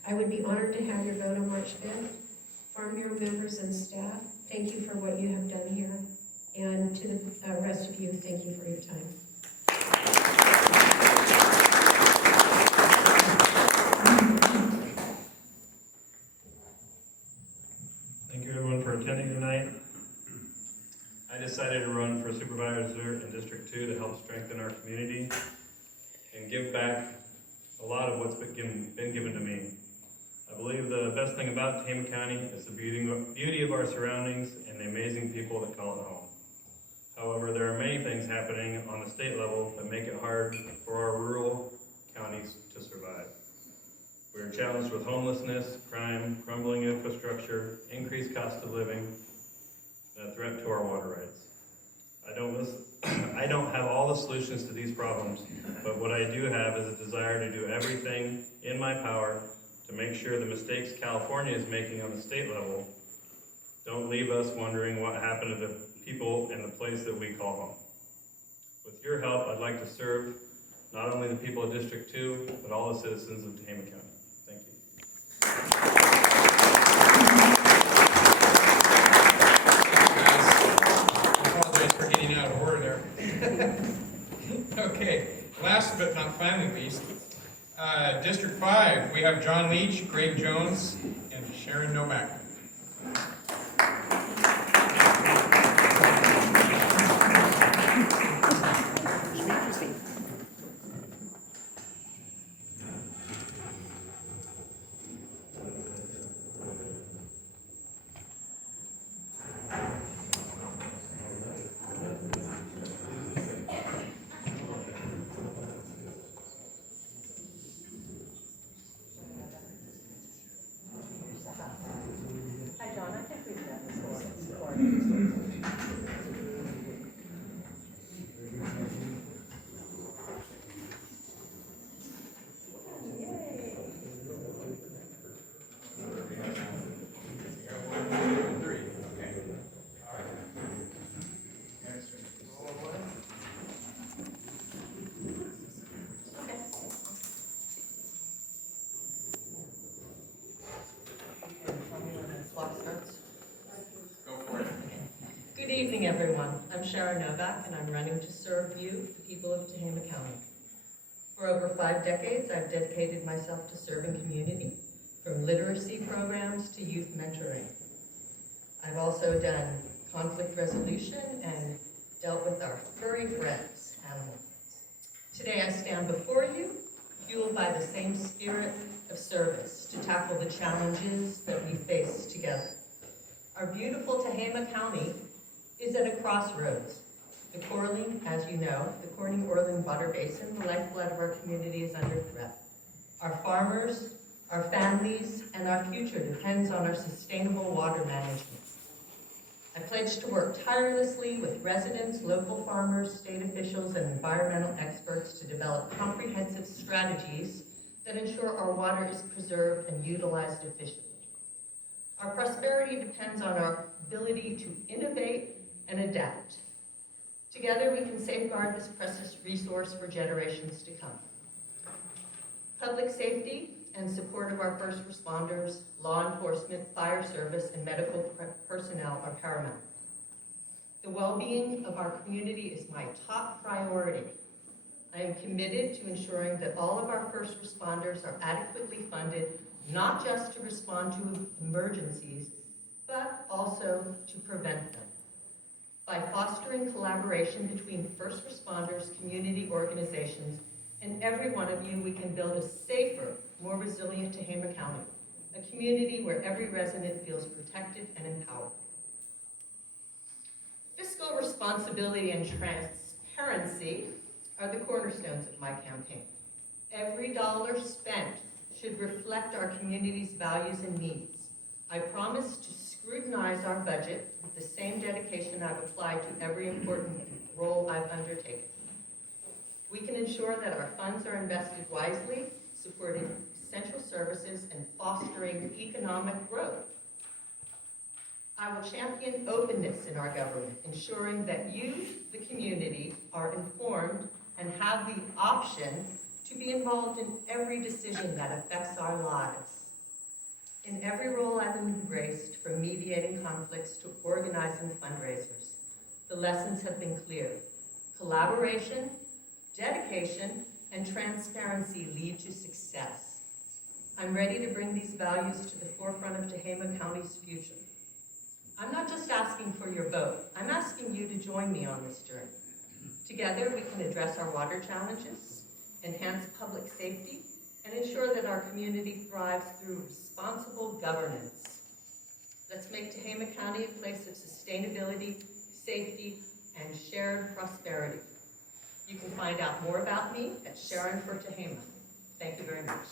I would be honored to have your vote on March 5th. Farm Bureau members and staff, thank you for what you have done here. And to the rest of you, thank you for your time. Thank you everyone for attending tonight. I decided to run for supervisor in District 2 to help strengthen our community and give back a lot of what's been given to me. I believe the best thing about Tehama County is the beauty of our surroundings and the amazing people that call it home. However, there are many things happening on the state level that make it hard for our rural counties to survive. We are challenged with homelessness, crime, crumbling infrastructure, increased cost of living, and a threat to our water rights. I don't have all the solutions to these problems, but what I do have is a desire to do everything in my power to make sure the mistakes California is making on the state level don't leave us wondering what happened to the people in the place that we call home. With your help, I'd like to serve not only the people of District 2, but all the citizens of Tehama County. Thank you. I apologize for getting out of order there. Okay, last but not finally least, District 5, we have John Leach, Greg Jones, and Sharon Novak. Good evening, everyone. I'm Sharon Novak, and I'm running to serve you, the people of Tehama County. For over 5 decades, I've dedicated myself to serving community, from literacy programs to youth mentoring. I've also done conflict resolution and dealt with our furry friends, animals. Today, I stand before you, fueled by the same spirit of service to tackle the challenges that we face together. Our beautiful Tehama County is at a crossroads. The Corling, as you know, the Corning-Orland Water Basin, the lifeblood of our community, is under threat. Our farmers, our families, and our future depends on our sustainable water management. I pledge to work tirelessly with residents, local farmers, state officials, and environmental experts to develop comprehensive strategies that ensure our water is preserved and utilized efficiently. Our prosperity depends on our ability to innovate and adapt. Together, we can safeguard this precious resource for generations to come. Public safety and support of our first responders, law enforcement, fire service, and medical personnel are paramount. The well-being of our community is my top priority. I am committed to ensuring that all of our first responders are adequately funded, not just to respond to emergencies, but also to prevent them. By fostering collaboration between first responders, community organizations, and every one of you, we can build a safer, more resilient Tehama County, a community where every resident feels protected and empowered. Fiscal responsibility and transparency are the cornerstones of my campaign. Every dollar spent should reflect our community's values and needs. I promise to scrutinize our budget with the same dedication I've applied to every important role I've undertaken. We can ensure that our funds are invested wisely, supporting essential services and fostering economic growth. I will champion openness in our government, ensuring that you, the community, are informed and have the option to be involved in every decision that affects our lives. In every role I've embraced, from mediating conflicts to organizing fundraisers, the lessons have been clear. Collaboration, dedication, and transparency lead to success. I'm ready to bring these values to the forefront of Tehama County's future. I'm not just asking for your vote. I'm asking you to join me on this journey. Together, we can address our water challenges, enhance public safety, and ensure that our community thrives through responsible governance. Let's make Tehama County a place of sustainability, safety, and shared prosperity. You can find out more about me at Sharon for Tehama. Thank you very much.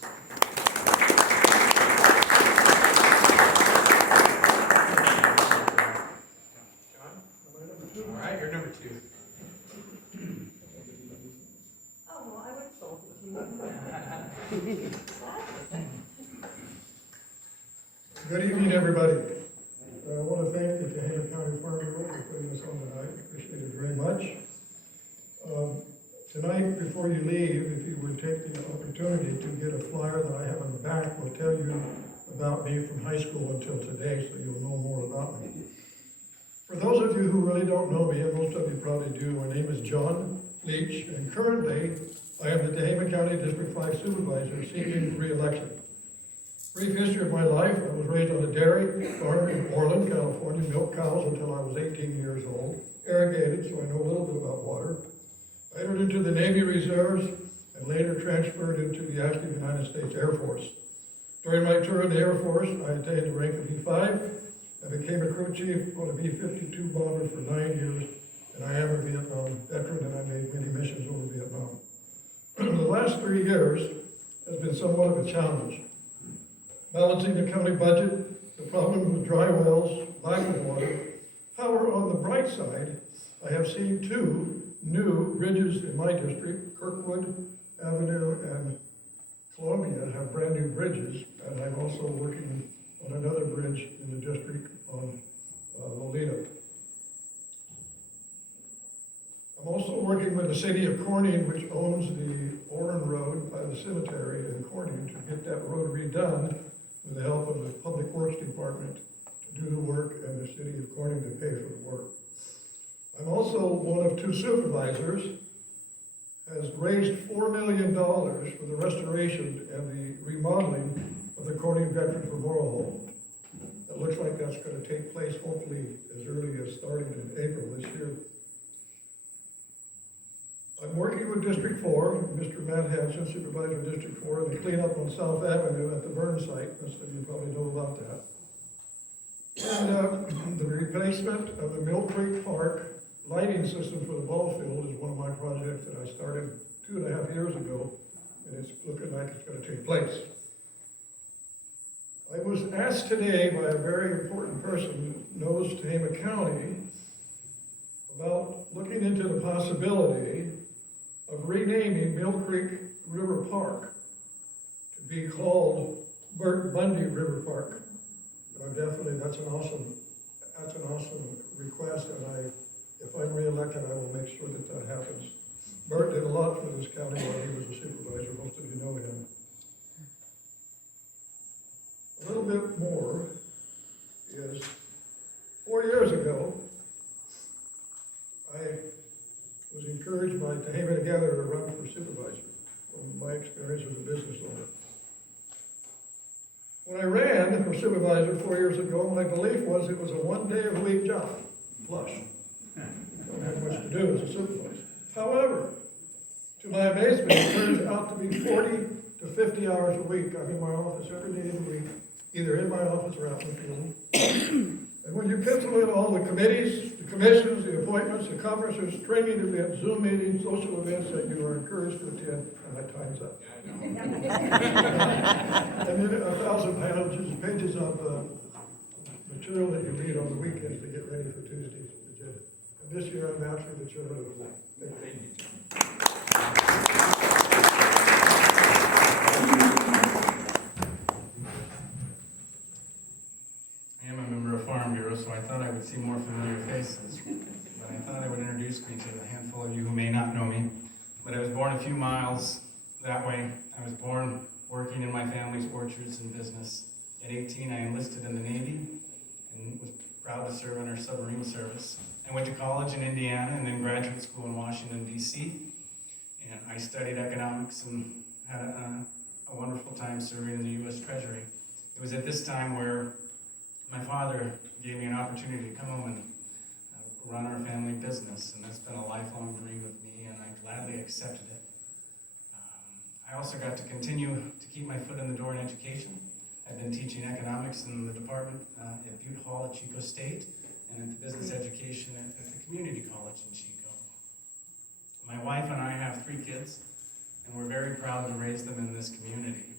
All right, you're number 2. Oh, well, I would sold it to you. Good evening, everybody. I want to thank the Tehama County Farm Bureau for putting us on tonight. Appreciate it very much. Tonight, before you leave, if you would take the opportunity to get a flyer that I have in the back, will tell you about me from high school until today, so you'll know more about me. For those of you who really don't know me, and most of you probably do, my name is John Leach, and currently I am the Tehama County District 5 Supervisor seeking re-election. Brief history of my life: I was raised on a dairy farm in Orland, California, milked cows until I was 18 years old, irrigated, so I know a little bit about water. I entered into the Navy Reserves and later transferred into the active United States Air Force. During my tour in the Air Force, I attained the rank of E5 and became a crew chief on a B-52 bomber for 9 years, and I am a Vietnam veteran, and I made many missions over Vietnam. The last 3 years has been somewhat of a challenge. Balancing the county budget, the problem with dry wells, lack of water. However, on the bright side, I have seen 2 new bridges in my district. Kirkwood Avenue and Columbia have brand new bridges, and I'm also working on another bridge in the district on Molino. I'm also working with the city of Corning, which owns the Oren Road by the cemetery in Corning, to get that road redone with the help of the Public Works Department to do the work, and the city of Corning to pay for the work. I'm also one of 2 supervisors, has raised $4 million for the restoration and the remodeling of the Corning Veterans Memorial Hall. It looks like that's going to take place hopefully as early as starting in April this year. I'm working with District 4, Mr. Matt Hanson, Supervisor of District 4, and the cleanup on South Avenue at the burn site. Most of you probably know about that. And the replacement of the Mill Creek Park lighting system for the ball field is one of my projects that I started 2.5 years ago, and it's looking like it's going to take place. I was asked today by a very important person who knows Tehama County about looking into the possibility of renaming Mill Creek River Park to be called Burt Bundy River Park. Definitely, that's an awesome request, and if I'm reelected, I will make sure that happens. Burt did a lot for this county while he was a supervisor. Most of you know him. A little bit more is 4 years ago, I was encouraged by Tehama Together to run for supervisor from my experience as a business owner. When I ran for supervisor 4 years ago, my belief was it was a one-day-a-week job, flush. Don't have much to do as a supervisor. However, to my amazement, it turns out to be 40 to 50 hours a week. I'm in my office every day of the week, either in my office or out in the field. And when you pencil in all the committees, the commissions, the appointments, the conferences, training events, Zoom meetings, social events that you are encouraged to attend, and my time's up. And then 1,000 pages of material that you read on the weekends to get ready for Tuesday's agenda. And this year, I'm actually the chairman of the board. Thank you. I am a member of Farm Bureau, so I thought I would see more familiar faces. But I thought I would introduce me to a handful of you who may not know me. But I was born a few miles that way. I was born working in my family's orchards and business. At 18, I enlisted in the Navy and was proud to serve in our submarine service. I went to college in Indiana and then graduate school in Washington, D.C. And I studied economics and had a wonderful time serving in the U.S. Treasury. It was at this time where my father gave me an opportunity to come home and run our family business, and that's been a lifelong dream of me, and I gladly accepted it. I also got to continue to keep my foot in the door in education. I've been teaching economics in the department at Butte Hall at Chico State, and at the business education at the community college in Chico. My wife and I have 3 kids, and we're very proud to raise them in this community.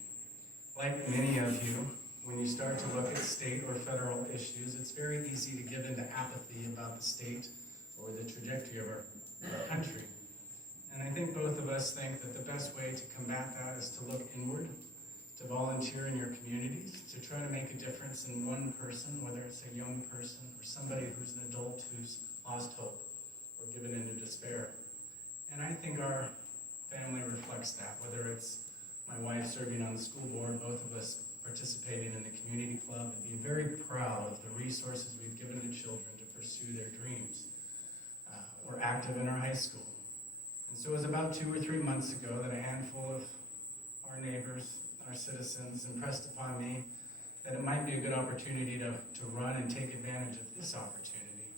Like many of you, when you start to look at state or federal issues, it's very easy to give into apathy about the state or the trajectory of our country. And I think both of us think that the best way to combat that is to look inward, to volunteer in your communities, to try to make a difference in one person, whether it's a young person or somebody who's an adult who's lost hope or given into despair. And I think our family reflects that, whether it's my wife serving on the school board, both of us participating in the community club and being very proud of the resources we've given to children to pursue their dreams. We're active in our high school. And so it was about 2 or 3 months ago that a handful of our neighbors, our citizens, impressed upon me that it might be a good opportunity to run and take advantage of this opportunity.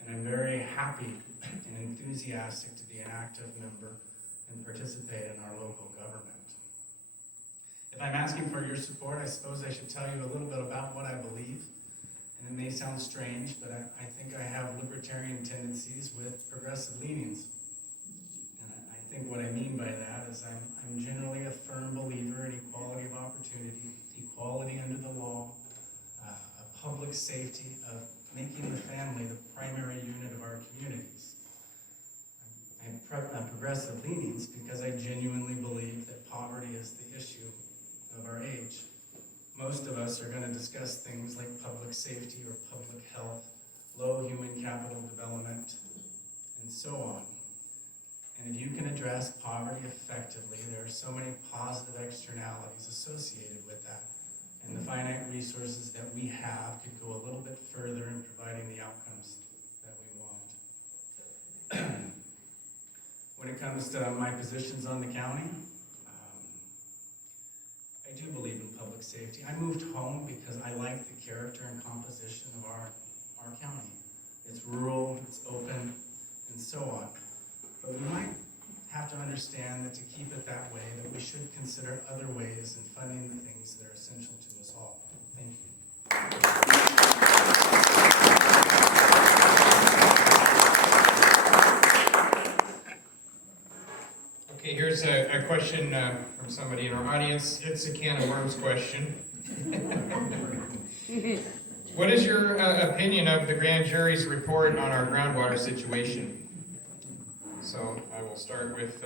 And I'm very happy and enthusiastic to be an active member and participate in our local government. If I'm asking for your support, I suppose I should tell you a little bit about what I believe. And it may sound strange, but I think I have libertarian tendencies with progressive leanings. And I think what I mean by that is I'm generally a firm believer in equality of opportunity, equality under the law, a public safety of making the family the primary unit of our communities. I have progressive leanings because I genuinely believe that poverty is the issue of our age. Most of us are going to discuss things like public safety or public health, low human capital development, and so on. And if you can address poverty effectively, there are so many positive externalities associated with that. And the finite resources that we have could go a little bit further in providing the outcomes that we want. When it comes to my positions on the county, I do believe in public safety. I moved home because I like the character and composition of our county. It's rural, it's open, and so on. But we might have to understand that to keep it that way, that we should consider other ways in funding the things that are essential to us all. Thank you. Okay, here's a question from somebody in our audience. It's a can of worms question. What is your opinion of the grand jury's report on our groundwater situation? So I will start with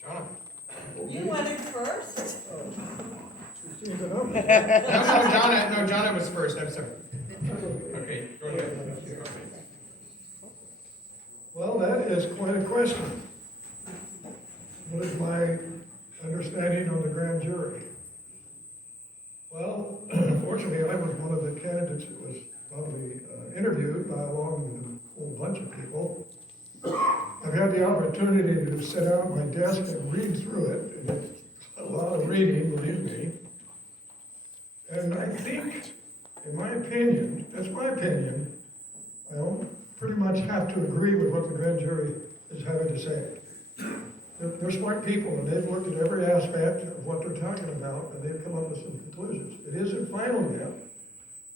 Jonathan. You went in first? No, Jonathan was first, I'm sorry. Okay, go ahead. Well, that is quite a question. What is my understanding on the grand jury? Well, fortunately, I was one of the candidates that was probably interviewed by along with a whole bunch of people. I've had the opportunity to sit down at my desk and read through it, and it's a lot of reading, believe me. And I think, in my opinion, that's my opinion, I don't pretty much have to agree with what the grand jury is having to say. They're smart people, and they've looked at every aspect of what they're talking about, and they've come up with some conclusions. It isn't final yet.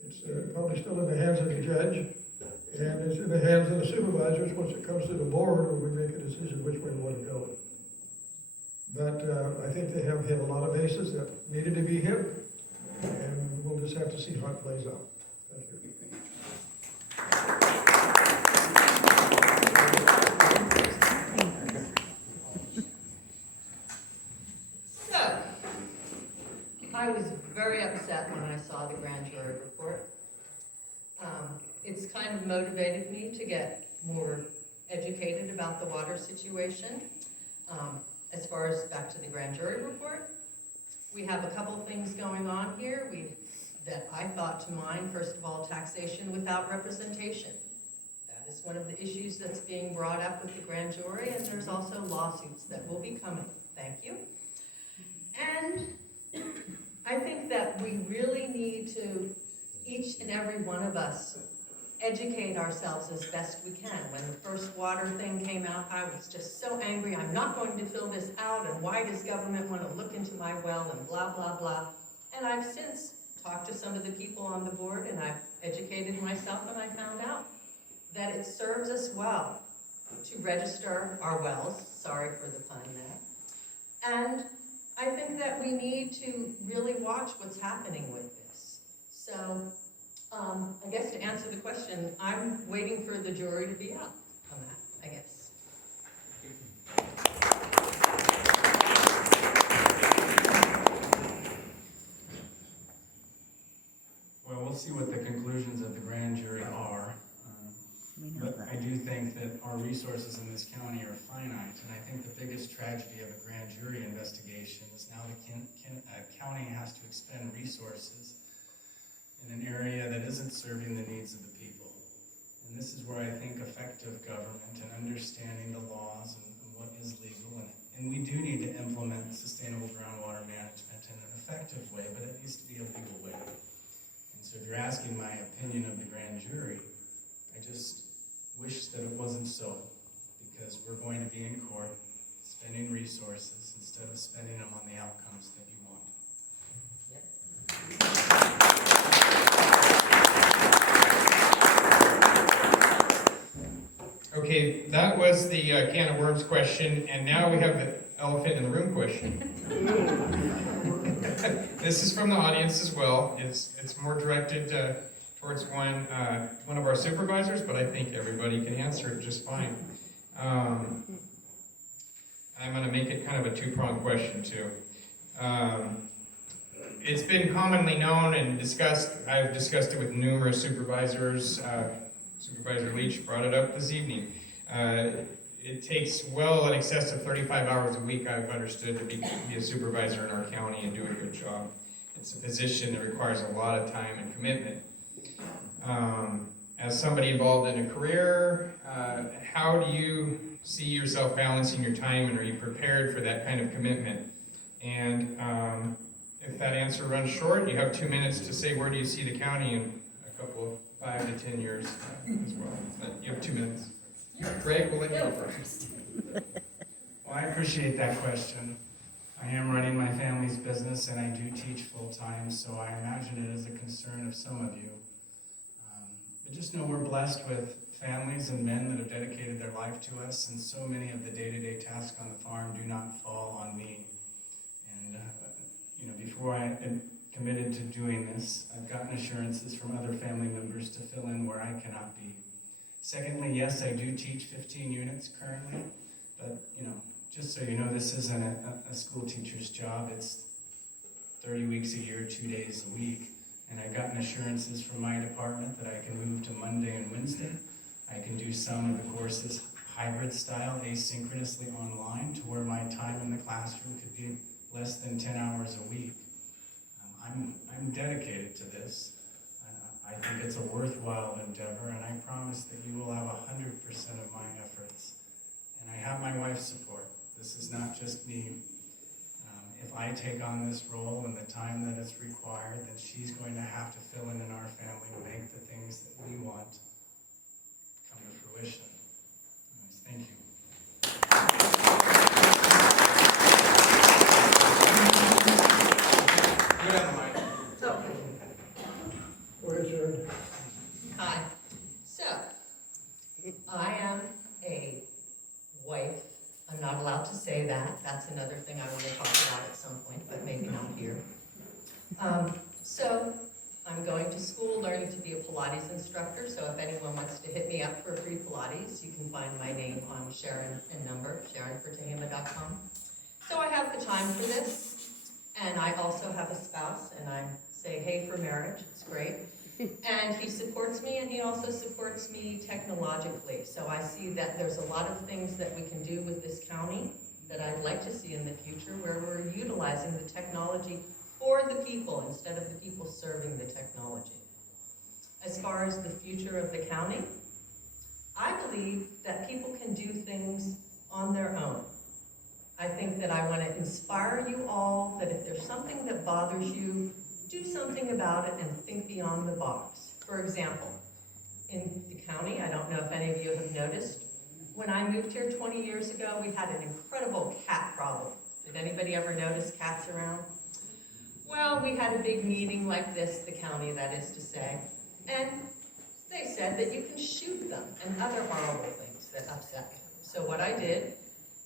It's probably still in the hands of the judge, and it's in the hands of the supervisors once it comes to the board, where we make a decision which way we want to go. But I think they have hit a lot of bases that needed to be hit, and we'll just have to see how it plays out. Thank you. So, I was very upset when I saw the grand jury report. It's kind of motivated me to get more educated about the water situation. As far as back to the grand jury report, we have a couple things going on here that I thought to mind. First of all, taxation without representation. That is one of the issues that's being brought up with the grand jury, and there's also lawsuits that will be coming. Thank you. And I think that we really need to, each and every one of us, educate ourselves as best we can. When the first water thing came out, I was just so angry. I'm not going to fill this out, and why does government want to look into my well, and blah, blah, blah. And I've since talked to some of the people on the board, and I've educated myself, and I found out that it serves us well to register our wells. Sorry for the pun there. And I think that we need to really watch what's happening with this. So, I guess to answer the question, I'm waiting for the jury to be out on that, I guess. Well, we'll see what the conclusions of the grand jury are. But I do think that our resources in this county are finite, and I think the biggest tragedy of a grand jury investigation is now the county has to expend resources in an area that isn't serving the needs of the people. And this is where I think effective government and understanding the laws and what is legal, and we do need to implement sustainable groundwater management in an effective way, but it needs to be a legal way. And so if you're asking my opinion of the grand jury, I just wish that it wasn't so, because we're going to be in court spending resources instead of spending them on the outcomes that you want. Okay, that was the can of worms question, and now we have the elephant in the room question. This is from the audience as well. It's more directed towards one of our supervisors, but I think everybody can answer it just fine. I'm going to make it kind of a two-pronged question too. It's been commonly known and discussed. I've discussed it with numerous supervisors. Supervisor Leach brought it up this evening. It takes well in excess of 35 hours a week, I've understood, to be a supervisor in our county and do a good job. It's a position that requires a lot of time and commitment. As somebody involved in a career, how do you see yourself balancing your time, and are you prepared for that kind of commitment? And if that answer runs short, you have 2 minutes to say where do you see the county in a couple of 5 to 10 years as well. But you have 2 minutes. Greg, we'll let you go first. Well, I appreciate that question. I am running my family's business, and I do teach full-time, so I imagine it is a concern of some of you. But just know we're blessed with families and men that have dedicated their life to us, and so many of the day-to-day tasks on the farm do not fall on me. And before I committed to doing this. I've gotten assurances from other family members to fill in where I cannot be. Secondly, yes, I do teach 15 units currently, but just so you know, this isn't a school teacher's job. It's 30 weeks a year, 2 days a week. And I've gotten assurances from my department that I can move to Monday and Wednesday. I can do some of the courses hybrid style, asynchronously online, to where my time in the classroom could be less than 10 hours a week. I'm dedicated to this. I think it's a worthwhile endeavor, and I promise that you will have 100% of my efforts. And I have my wife's support. This is not just me. If I take on this role and the time that it's required, then she's going to have to fill in our family and make the things that we want come to fruition. Anyways, thank you. Go down the mic. Go ahead, Sharon. Hi. So, I am a wife. I'm not allowed to say that. That's another thing I want to talk about at some point, but maybe not here. So, I'm going to school learning to be a Pilates instructor, so if anyone wants to hit me up for free Pilates, you can find my name on Sharon and number, sharonfortehama.com. So I have the time for this, and I also have a spouse, and I say, hey for marriage, it's great. And he supports me, and he also supports me technologically. So I see that there's a lot of things that we can do with this county that I'd like to see in the future, where we're utilizing the technology for the people instead of the people serving the technology. As far as the future of the county, I believe that people can do things on their own. I think that I want to inspire you all that if there's something that bothers you, do something about it and think beyond the box. For example, in the county, I don't know if any of you have noticed, when I moved here 20 years ago, we had an incredible cat problem. Did anybody ever notice cats around? Well, we had a big meeting like this, the county that is to say, and they said that you can shoot them and other horrible things that upset me. So what I did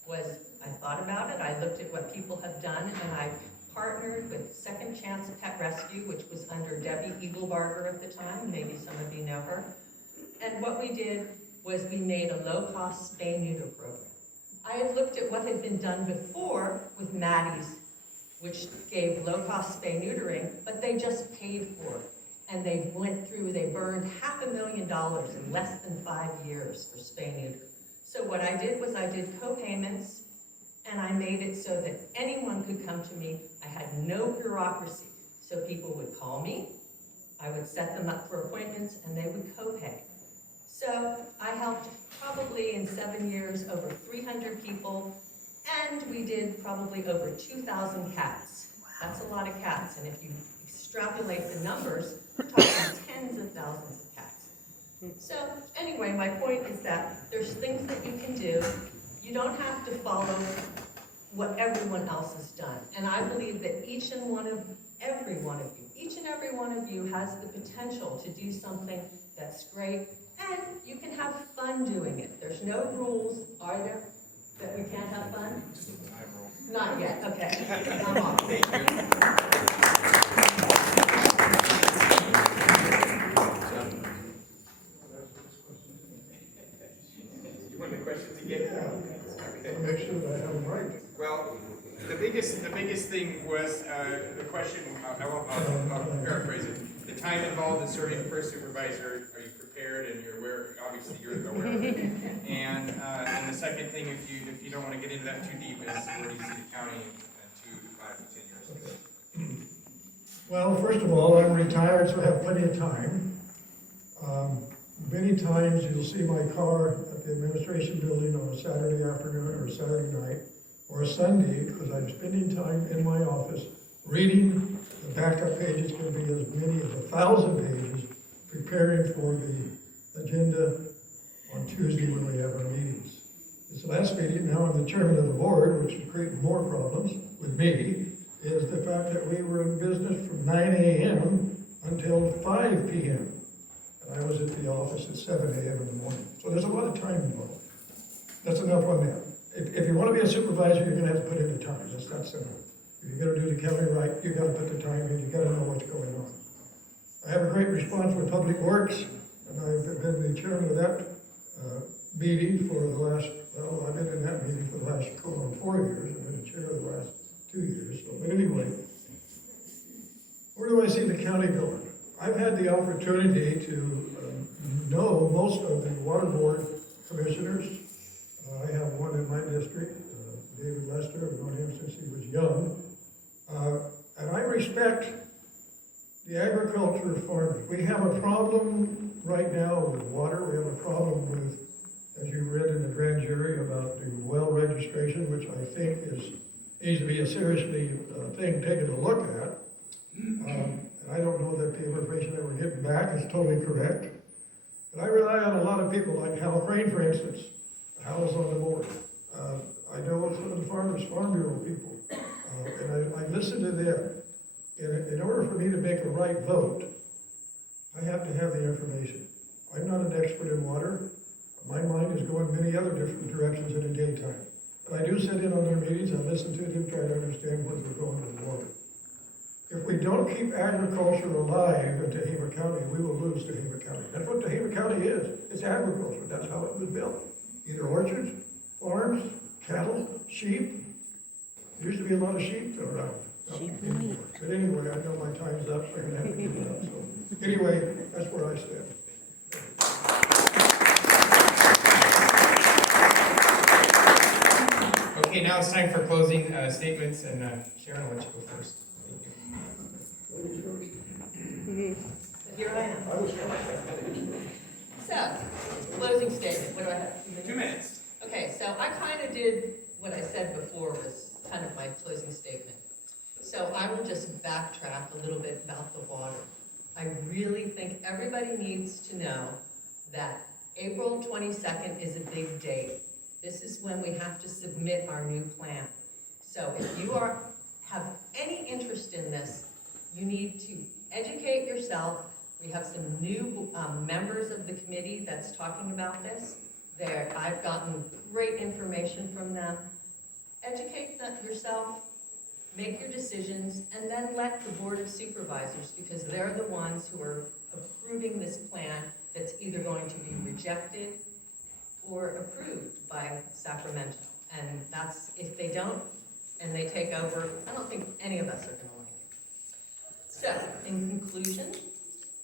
was I thought about it, I looked at what people have done, and I partnered with Second Chance Pet Rescue, which was under Debbie Eaglebarger at the time. Maybe some of you know her. And what we did was we made a low-cost spay-neuter program. I had looked at what had been done before with Maddie's, which gave low-cost spay-neutering, but they just paid for it. And they burned $500,000 in less than 5 years for spay-neuter. So what I did was I did co-payments, and I made it so that anyone could come to me. I had no bureaucracy. So people would call me, I would set them up for appointments, and they would co-pay. So I helped probably in 7 years over 300 people, and we did probably over 2,000 cats. That's a lot of cats, and if you extrapolate the numbers, we're talking tens of thousands of cats. So anyway, my point is that there's things that you can do. You don't have to follow what everyone else has done. And I believe that each and every one of you has the potential to do something that's great, and you can have fun doing it. There's no rules, are there, that we can't have fun? Not yet, okay. I'm off. Thank you. You want the questions again? To make sure that I have them right. Well, the biggest thing was the question. I'll paraphrase it. The time involved in serving a first supervisor. Are you prepared? And you're aware. Obviously, you're aware of it. And the second thing, if you don't want to get into that too deep, is where do you see the county in 2 to 5 to 10 years? Okay. Well, first of all, I'm retired, so I have plenty of time. Many times you'll see my car at the administration building on a Saturday afternoon or a Saturday night or a Sunday, because I'm spending time in my office reading. The backup pages can be as many as 1,000 pages, preparing for the agenda on Tuesday when we have our meetings. This last meeting, now I'm the chairman of the board, which is creating more problems with me, is the fact that we were in business from 9 a.m. until 5 p.m. And I was at the office at 7 a.m. in the morning. So there's a lot of time involved. That's enough on that. If you want to be a supervisor, you're going to have to put in the time. That's that simple. If you're gonna do the county right, you gotta put the time in, you gotta know what's going on. I have a great response for Public Works, and I've been the chairman of that meeting for the last, well, I've been in that meeting for the last 4 years. I've been the chair of the last 2 years. So, but anyway, where do I see the county going? I've had the opportunity to know most of the water board commissioners. I have one in my district, David Lester. I've known him since he was young. And I respect the agriculture farmers. We have a problem right now with water. We have a problem with, as you read in the grand jury, about the well registration, which I think needs to be a seriously thing taken a look at. And I don't know that the information that we're getting back is totally correct. But I rely on a lot of people like Hal Crane, for instance. Hal's on the board. I know some of the Farmers Farm Bureau people, and I listen to them. In order for me to make a right vote, I have to have the information. I'm not an expert in water. My mind is going many other different directions in the daytime. But I do sit in on their meetings, I listen to them, try to understand where they're going with water. If we don't keep agriculture alive in Tehama County, we will lose Tehama County. That's what Tehama County is. It's agriculture. That's how it was built. Either orchards, farms, cattle, sheep. There used to be a lot of sheep around. But anyway, I know my time's up, so I'm gonna have to give it up. So anyway, that's where I stand. Okay, now it's time for closing statements, and Sharon, I'll let you go first. Here I am. So, closing statement, what do I have? 2 minutes. Okay, so I kind of did what I said before was kind of my closing statement. So I will just backtrack a little bit about the water. I really think everybody needs to know that April 22nd is a big date. This is when we have to submit our new plan. So if you have any interest in this, you need to educate yourself. We have some new members of the committee that's talking about this. I've gotten great information from them. Educate yourself, make your decisions, and then let the Board of Supervisors, because they're the ones who are approving this plan that's either going to be rejected or approved by Sacramento. And that's, if they don't, and they take over, I don't think any of us are gonna like it. So, in conclusion,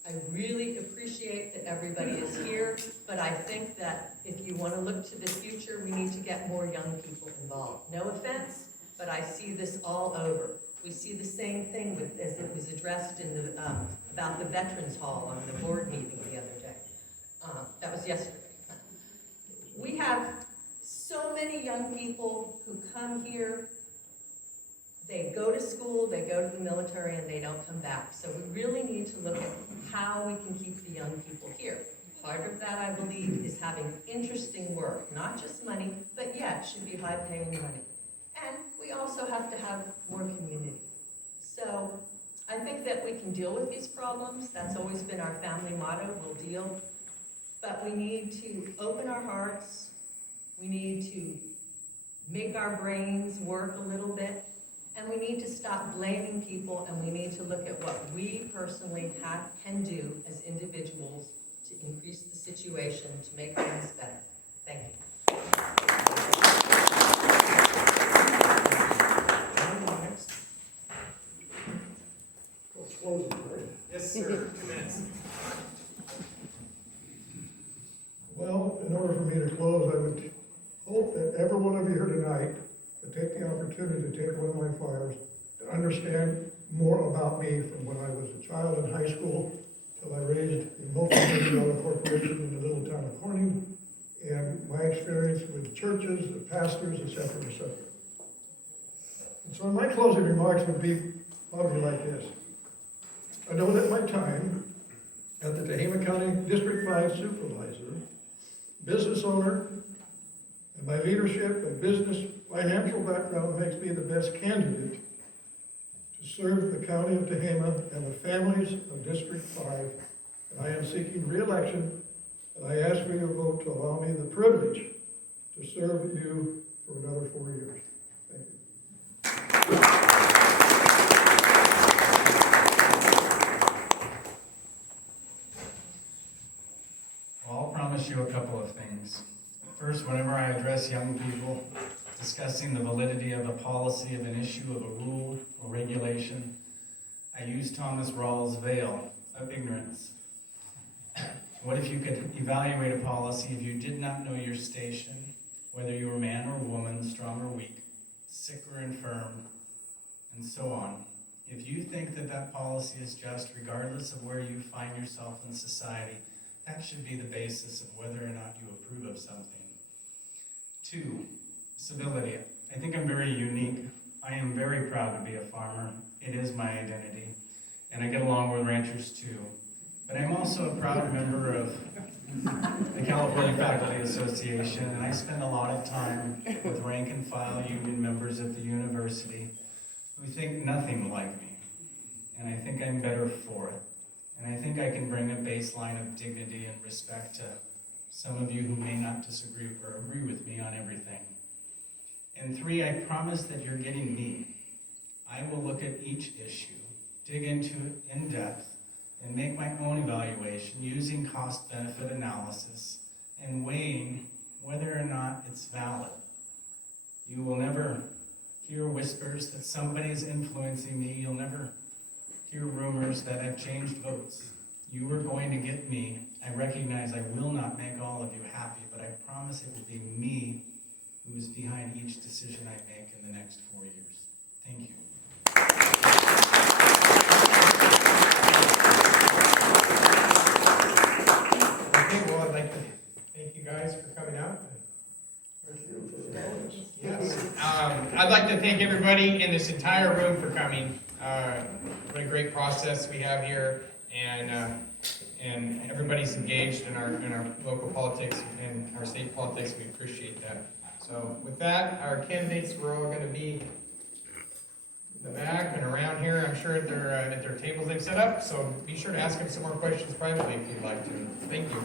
I really appreciate that everybody is here, but I think that if you want to look to the future, we need to get more young people involved. No offense, but I see this all over. We see the same thing as it was addressed in the, about the Veterans Hall on the board meeting the other day. That was yesterday. We have so many young people who come here. They go to school, they go to the military, and they don't come back. So we really need to look at how we can keep the young people here. Part of that, I believe, is having interesting work, not just money, but yeah, it should be high-paying money. And we also have to have more community. So I think that we can deal with these problems. That's always been our family motto, we'll deal. But we need to open our hearts. We need to make our brains work a little bit. And we need to stop blaming people, and we need to look at what we personally can do as individuals to increase the situation, to make things better. Thank you. Yes, sir. 2 minutes. Well, in order for me to close, I would hope that every one of you here tonight would take the opportunity to take one of my flyers to understand more about me from when I was a child in high school till I raised a multi-million-dollar corporation in the little town of Corning, and my experience with churches, the pastors, et cetera, et cetera. And so my closing remarks would be probably like this. I know that my time at the Tehama County District 5 Supervisor, business owner, and my leadership and business financial background makes me the best candidate to serve the county of Tehama and the families of District 5. And I am seeking re-election, and I ask for your vote to allow me the privilege to serve you for another 4 years. Thank you. of a policy, of an issue, of a rule or regulation, I use Thomas Rawls' veil of ignorance. What if you could evaluate a policy if you did not know your station, whether you were man or woman, strong or weak, sick or infirm, and so on? If you think that that policy is just regardless of where you find yourself in society, that should be the basis of whether or not you approve of something. 2, civility. I think I'm very unique. I am very proud to be a farmer. It is my identity. And I get along with ranchers too. But I'm also a proud member of the California Faculty Association, and I spend a lot of time with rank and file union members at the university who think nothing like me. And I think I'm better for it. And I think I can bring a baseline of dignity and respect to some of you who may not disagree or agree with me on everything. And 3, I promise that you're getting me. I will look at each issue, dig into it in depth, and make my own evaluation using cost-benefit analysis and weighing whether or not it's valid. You will never hear whispers that somebody's influencing me. You'll never hear rumors that I've changed votes. You are going to get me. I recognize I will not make all of you happy, but I promise it will be me who is behind each decision I make in the next 4 years. Thank you. Okay, well, I'd like to thank you guys for coming out. Yes. I'd like to thank everybody in this entire room for coming. What a great process we have here, and everybody's engaged in our local politics and our state politics. We appreciate that. So with that, our candidates were all going to be in the back and around here. I'm sure at their tables they've set up. So be sure to ask them some more questions privately if you'd like to. Thank you.